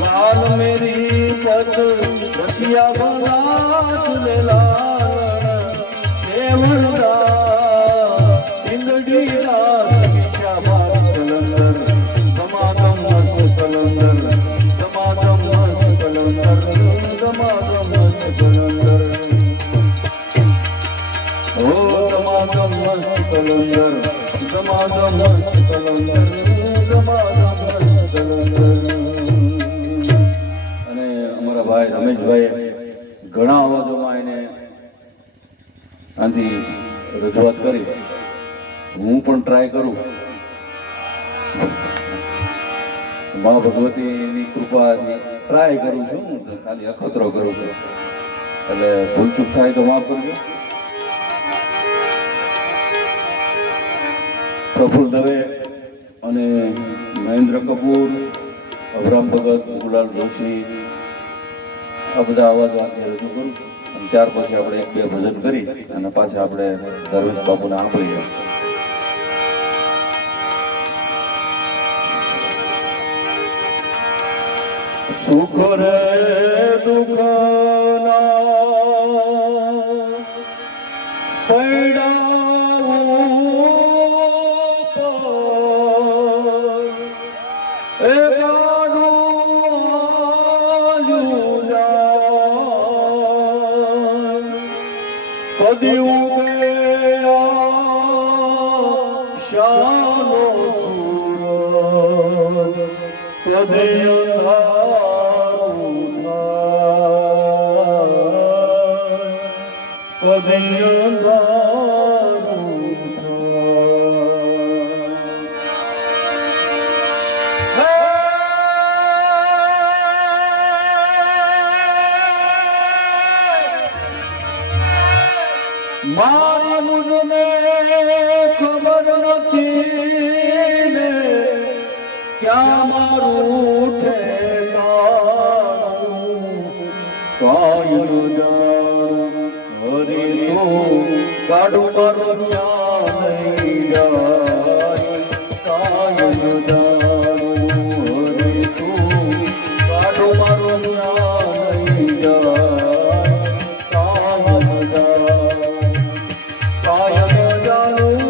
लाल मेरी पत रखिया बना झूलेलाल सेवण दा सिंदड़ी दा सखीशा बात कलंदर गमागम मस्त कलंदर गमागम मस्त कलंदर गमागम मस्त कलंदर ओ गमागम मस्त कलंदर गमागम मस्त कलंदर गमागम मस्त कलंदर અને અમારા ભાઈ રમેશભાઈ ઘણા અવાજોમાં એને આથી રજૂઆત કરી હું પણ ટ્રાય કરું મા ભગવતીની કૃપાથી ટ્રાય કરું છું ખાલી અખતરો કરું છું એટલે ભૂલચૂક થાય તો માફ કરજો પ્રફુલ્લ દવે અને મહેન્દ્ર કપૂર અભરામ ભગત ગુલાલ જોશી આ બધા અવાજો આપણે રજૂ કરું અને ત્યાર પછી આપણે એક બે ભજન કરી અને પાછા આપણે દરવેશ બાપુને સાંભળીએ સુખ રે દુઃખ ના કદી ઉગે શાનો સૂરજ કદી અંધારું થાય કદી અંધારું મારી મુજને ખબર નથી ને ક્યાં મારું ઠેકાણું કાયું જાણું હરી તું કાઢું મારું જ્ઞાન નહીં જાય કાયું જાણું હરી તું કાઢું મારું જ્ઞાન નહીં જાય કાયું જાણું કાયમ જાણું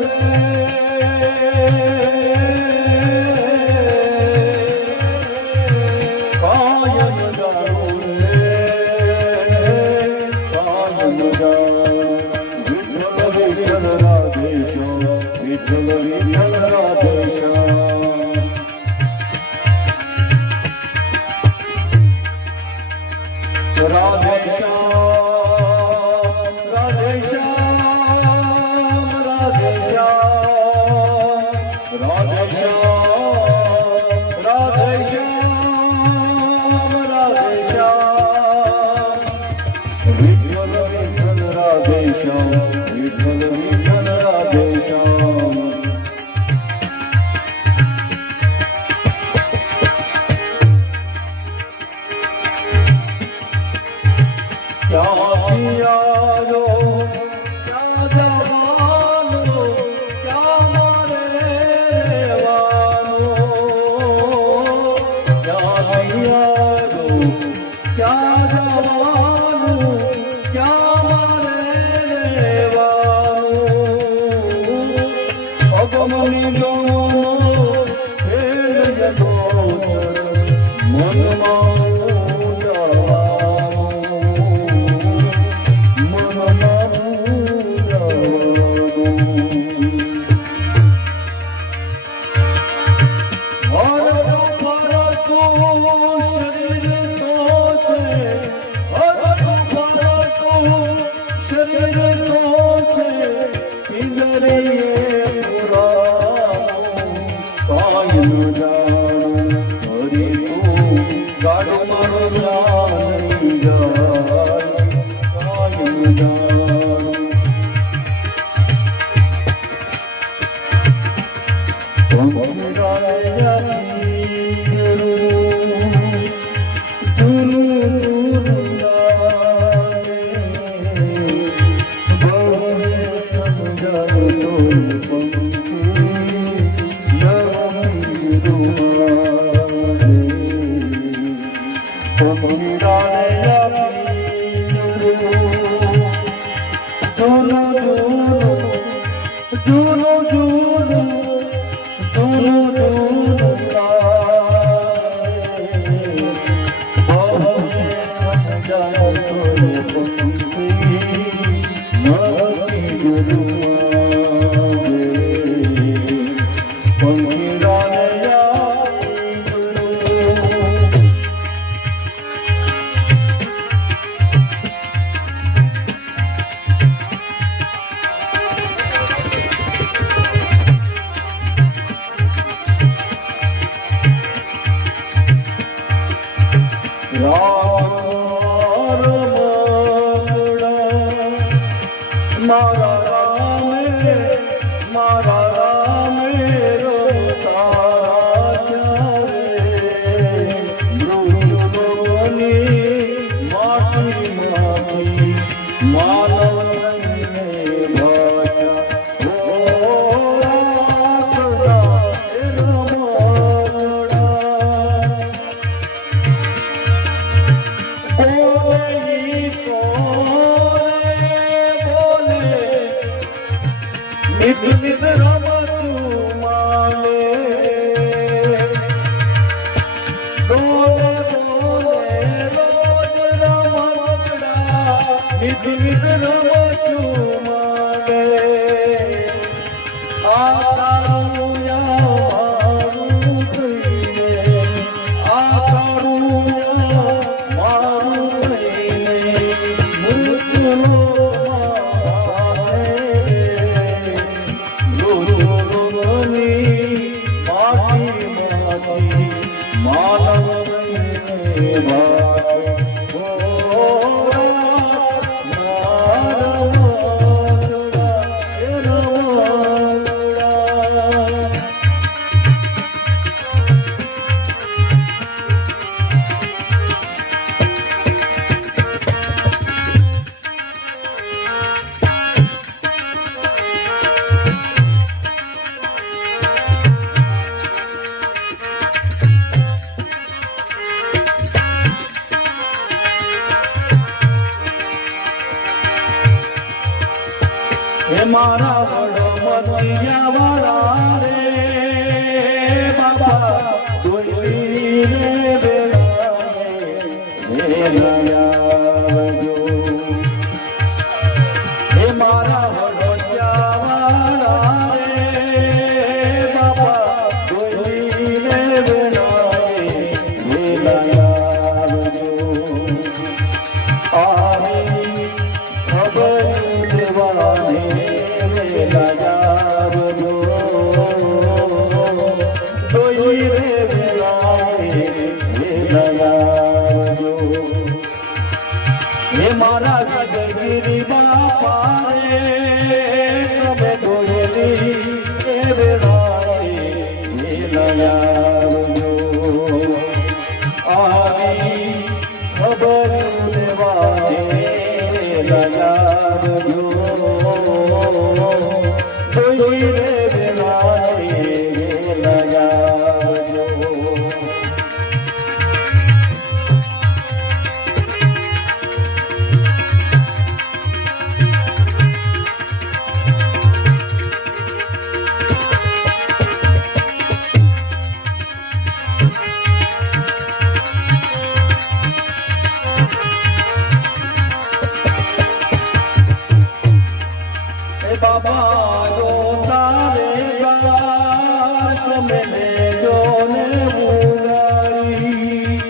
બાબા જો તારે બાર તમે લેજો ને ઉગારી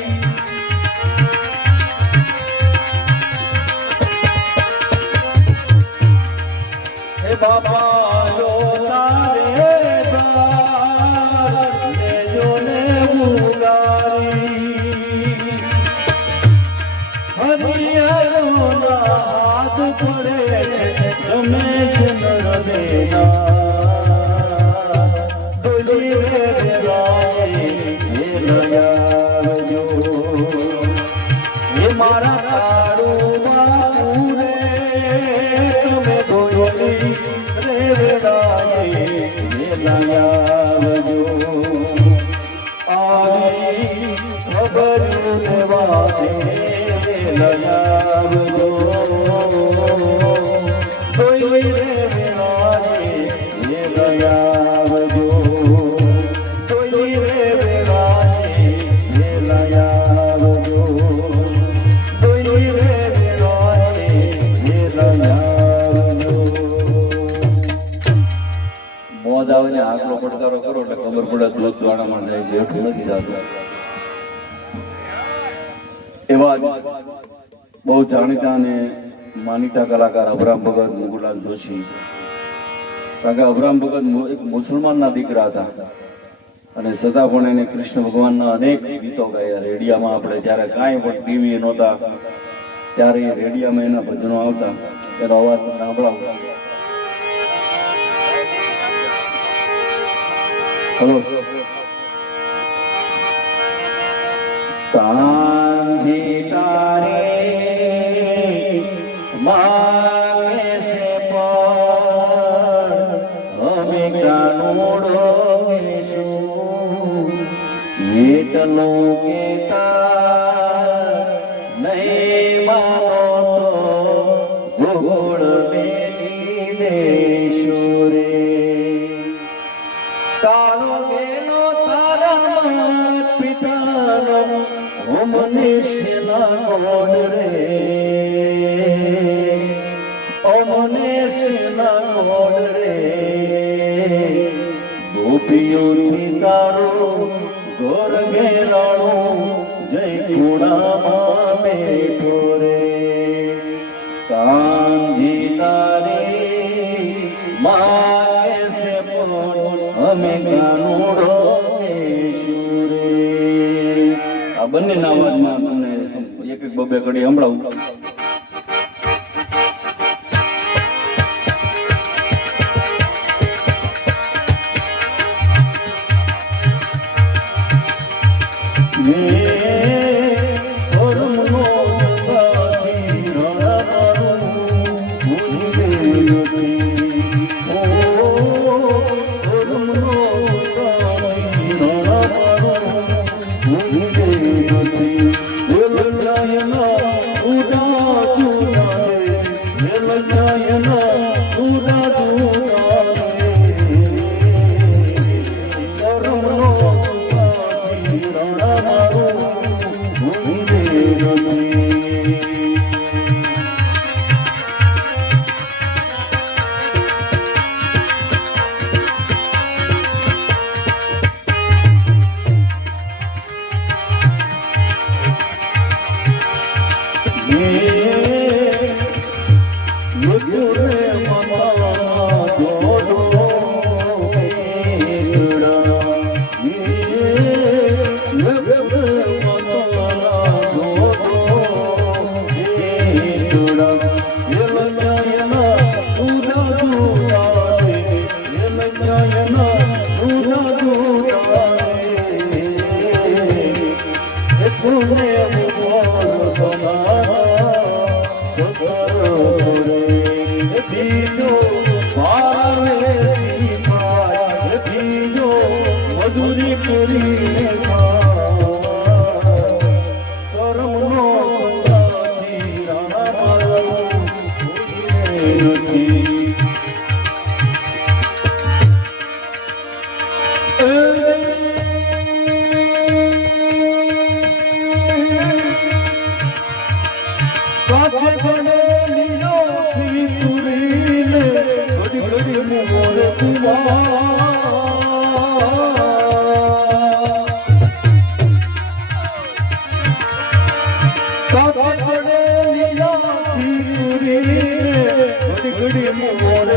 હે બાબા જો તારે બાર લેજો ને ઉગારી હરિયરોના હાથ પડે તમે ચંદ્ર દેના ડોલી રે રાય હે લયાવજો હે મારા કાળુમાં રે તમે ડોલી રે રાય હે લયાવજો આવી ખબર લેવા દે લયાવજો કોઈ રે વેરાજે એ લયાવજો કોઈ રે વેરાજે એ લયાવજો કોઈ રે વેરાજે એ લયાવજો મોજ આવે ને આકલો પડકારો કરો એટલે ખબર પડે દૂધ દ્વાણામાં જાય છે એટલું નથી થતું એવા બહુ જાણીતા અને માનીતા કલાકાર અભરામ ભગત મુગુલાલ જોશી કારણ કે અભરામ ભગત એક મુસલમાનના દીકરા હતા અને છતાં પણ એને કૃષ્ણ ભગવાનના અનેક ગીતો ગાયા રેડિયામાં આપણે જ્યારે કાંઈ પણ ટીવી નહોતા ત્યારે એ રેડિયામાં એના ભજનો આવતા એનો અવાજ સાંભળાવતા હલો કાંધી તારે मांगे से पर हमें कानूड़ो केशु ये तलो के तार नहीं मानो तो गोड़ में देशो रे तालो गेलो तारा मात पितानो हम निश्चला गोड़ रे મોડ રે ગોપીઓથી તારું ગોર ઘેરાણું જય કુણામાં બેઠો રે કાંજી તારી માગે છે પણ અમે કાનુડો કેશું રે આ બંનેના અવાજમાં તમને એક એક બબે કડી સંભળાવું પગડી મોર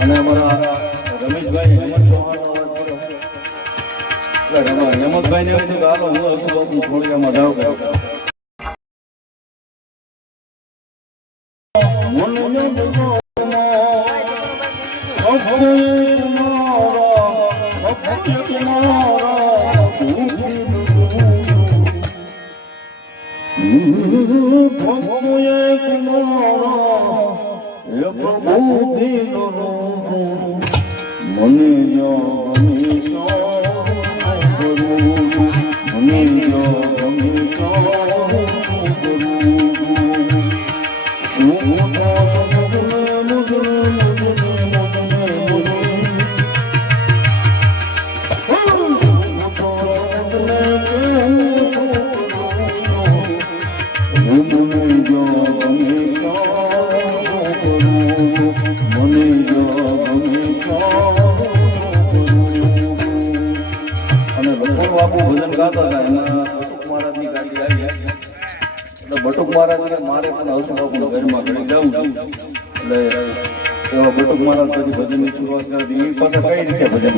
અને અમારા રમેશભાઈ હેમંત ચૌહાણ હેમંતભાઈ ને એવું હાલો હું હશું થોડી આમાં ધાવ કર્યો બટુક મહારાજ મારે પણ હસુબાપુ ઘરમાં ઘડી જવું એટલે એવા બટુક મહારાજ પછી ભજનની શરૂઆત કરી એ પાછા કઈ રીતે ભજન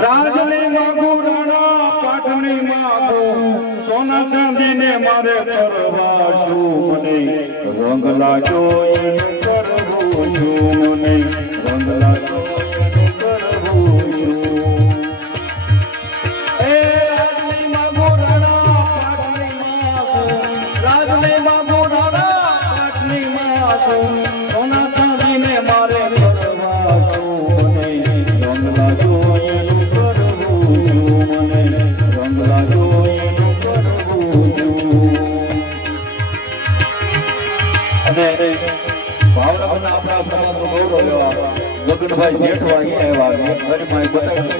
રાજને માગો રાણા પાટણી માગો સોના ચાંદીને મારે કરવા શું મને રંગ લાગ્યો એને કરવું શું મને રંગ લાગ્યો એને કરવું શું એ રાજને માગો રાણા પાટણી માગો રાજને માગો રાણા પાટણી માગો સોના ચાંદીને મારે કરવા શું મને રંગ લાગ્યો ભાઈ જેઠવાઈ આવ્યા ફરી માય બતાવ્યું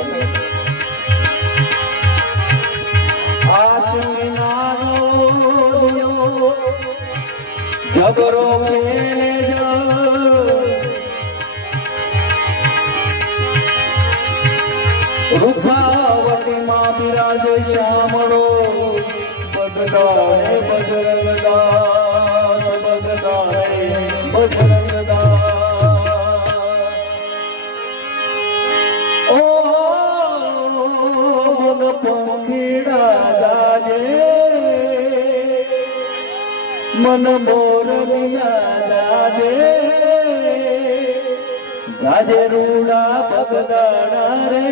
જબરો રૂપાવતી માં બિરાજે શ્યામળો બગડાએ બજરંગદાસ બગડાએ બજરંગદાસ ઓ મન પંખીડા ગાજે મન મોરલિયા ગાજે ગાજે રૂડા બગડાણા રે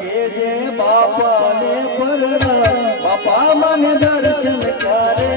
કે જે બાપા ને પરણા બાપા મને દર્શન કરે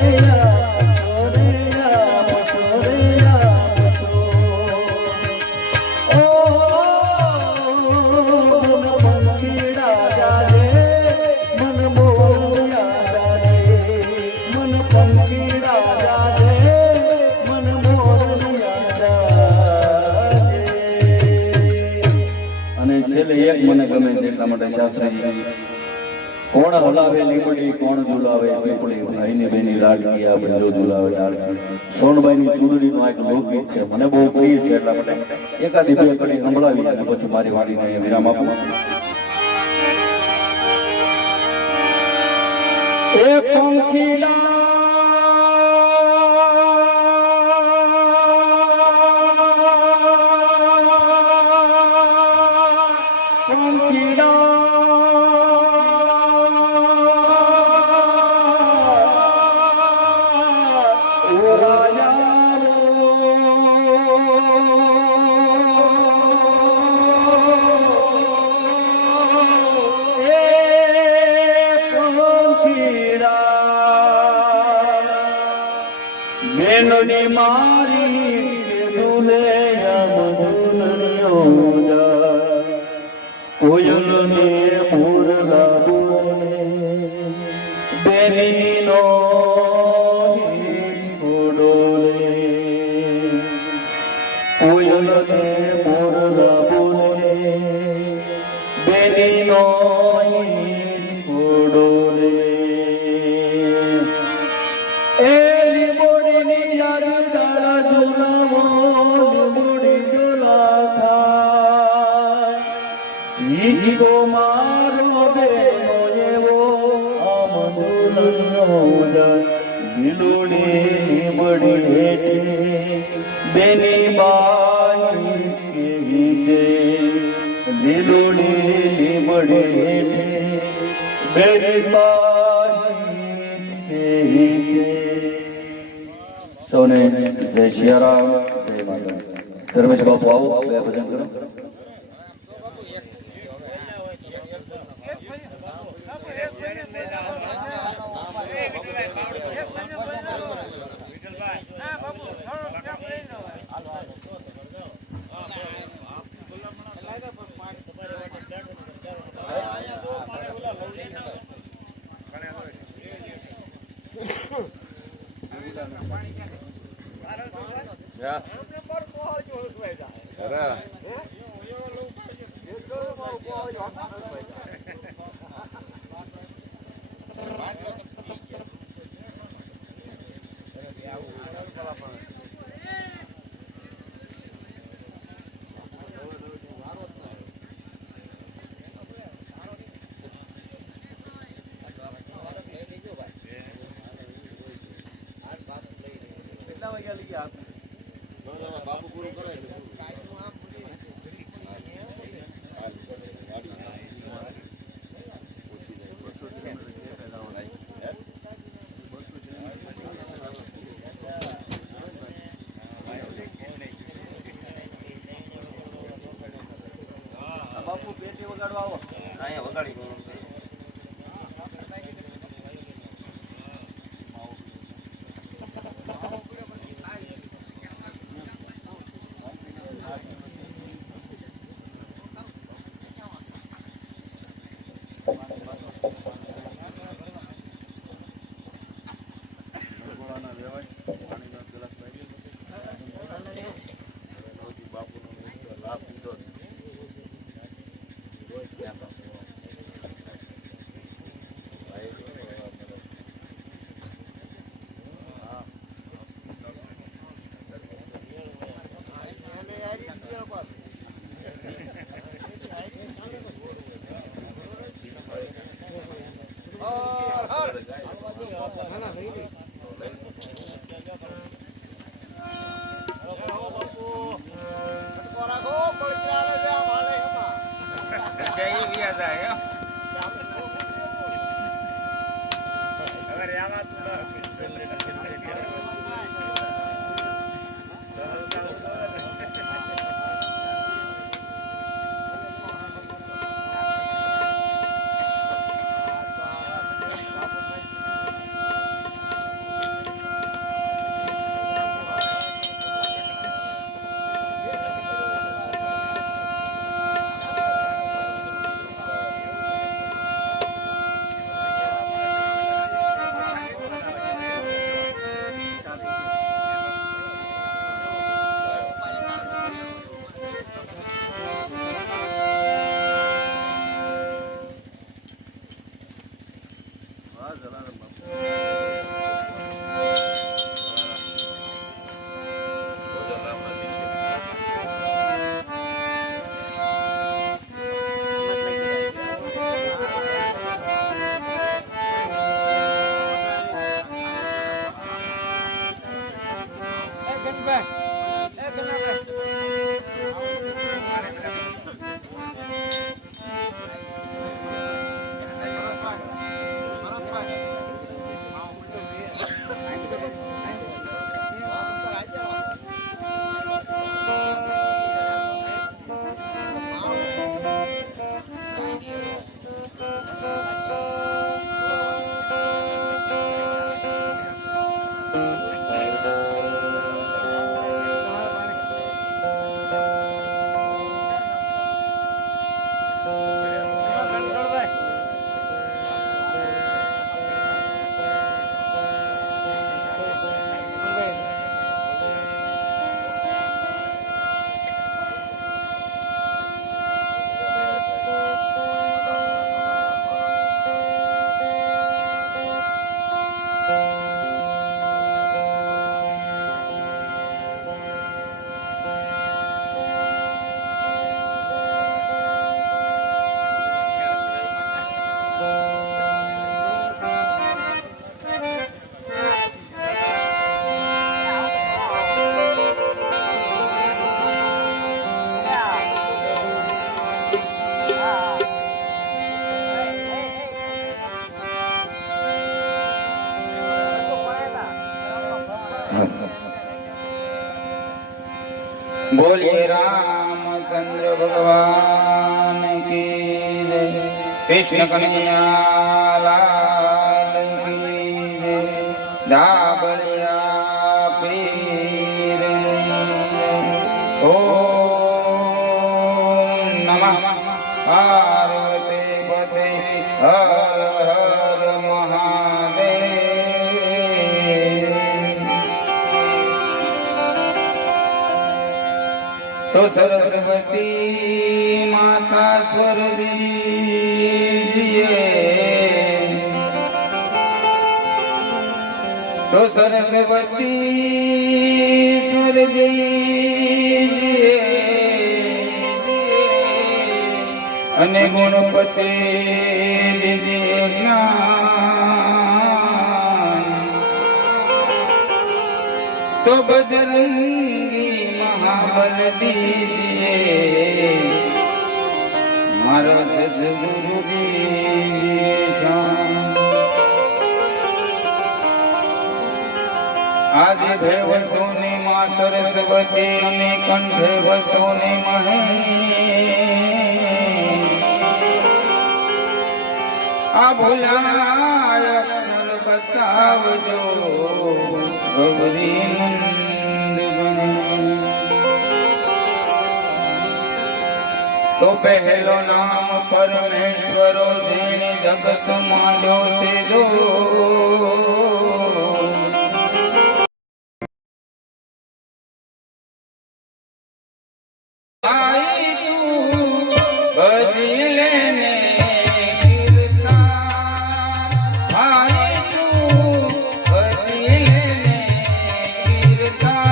એક મને ગમે છે એટલા માટે શાસ્ત્રી કોણ હલાવે લીમડી કોણ ઝુલાવે પીપળી ભાઈની બેની લાડકી આ બંધો ઝુલાવે લાડકી સોનબાઈની ચૂંદડીનું આ એક લોકગીત છે મને બહુ પ્રિય છે એટલા માટે એકાદી બે કડી સંભળાવી અને પછી મારી વાણીને વિરામ આપું એ પંખીડા બેનની મારી દુલે કોયલ ને મુરગા બોલે બેની નો ડોલે કોયલ ને મુરગા બોલે બેની નો ડોલે ઈકો મારો બેનો એવો આમદુલનો દિલુડી બડી હેઠે બેની બાઈ કે દિલુડી બડી હેઠે બેની બાઈ કે સૌને જય શિયારામ જય માતા ધર્મેશ બાપુ આવો બે ભજન કરો બાપુ પૂરું કરે બાપુ પેટી વગાડવા આવો અહીંયા વગાડી બાપુનો લાભ લીધો बोलिए रामचंद्र भगवान की जय, कृष्ण कन्हैया लाल की जय, दाबलिया पीर ओम नमः पार्वती पते हर हर महादेव। तो सरस्वती माता स्वर दीजिए, तो सरस्वती स्वर दीजिए, अने गुणपति दीजिए ज्ञान, तो बजरंगी महाबल दीजिए, मारो सद्गुरु दीजिए शान। आज भय वसोने माँ सरस्वती ने कंठे वसोने महे, आ भुलाय अक्षर बतावजो गौरी नंद गण। तो पहलो नाम परमेश्वरो जेने जगत मांडो से जो, आई तू भजी लेने कीर्तन, आई तू भजी लेने कीर्तन।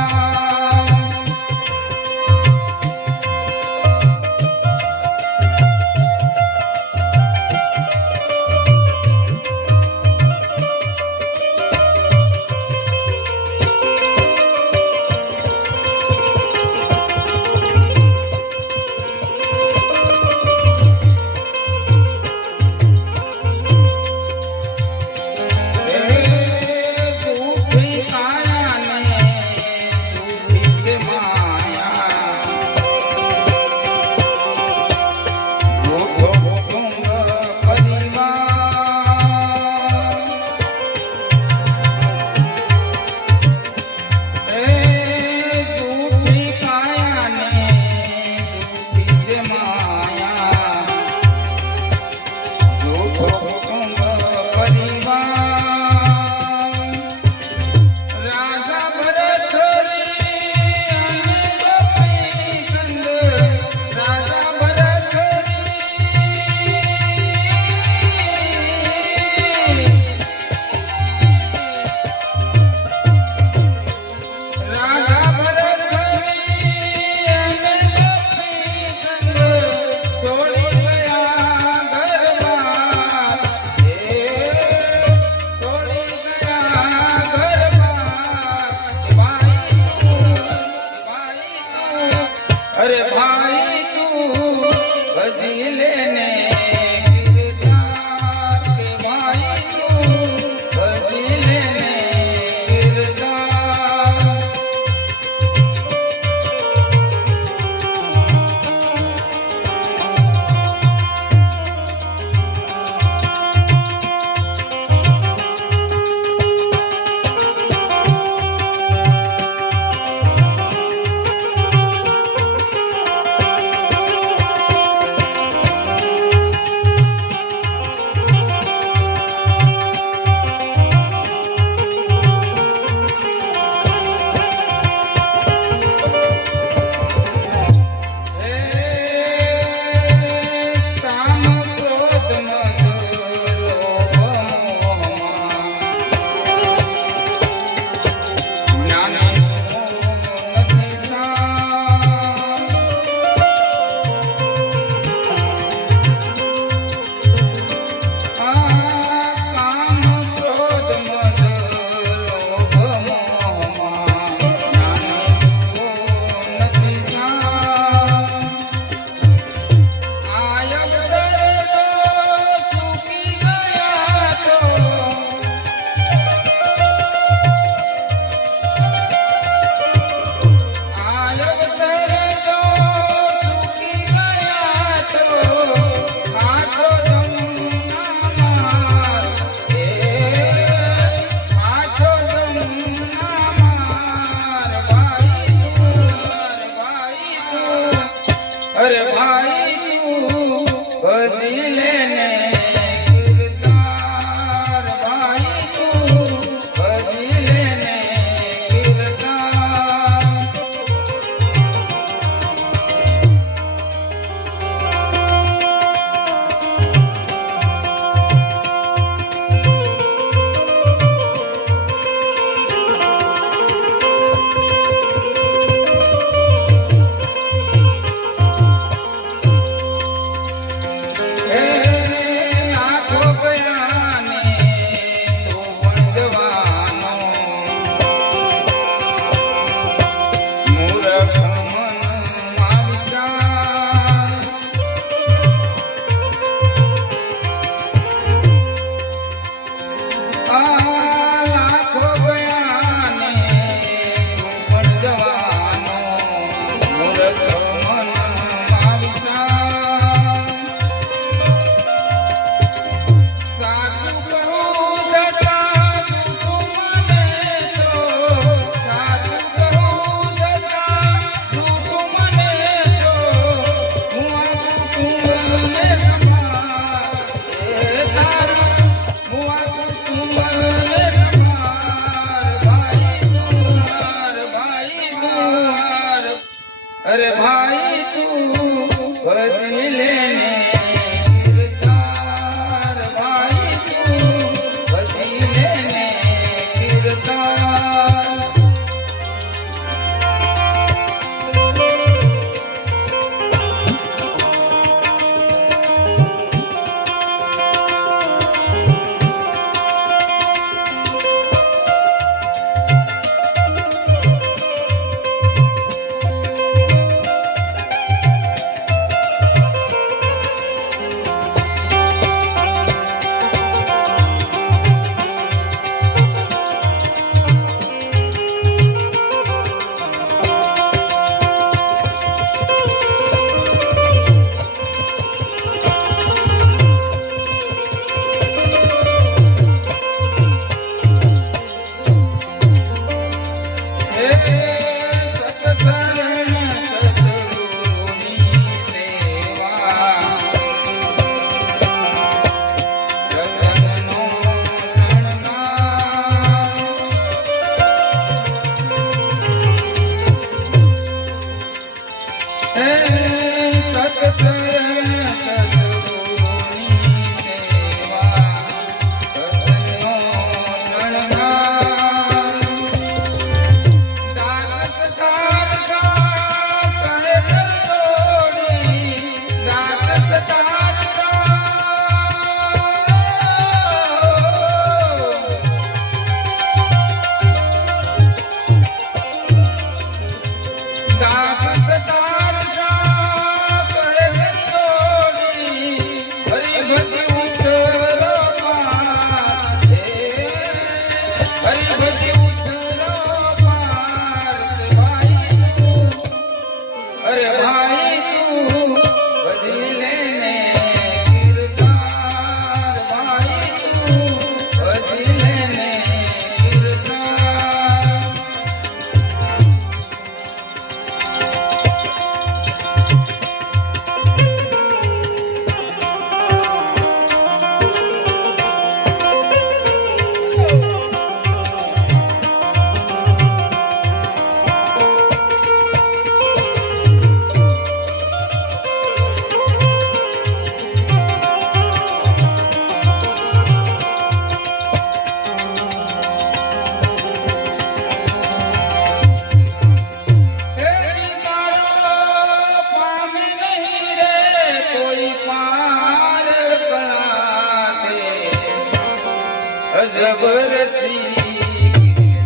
અજબરથી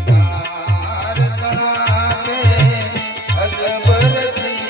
તાર કણાકે અજબરથી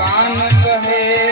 કાન કહે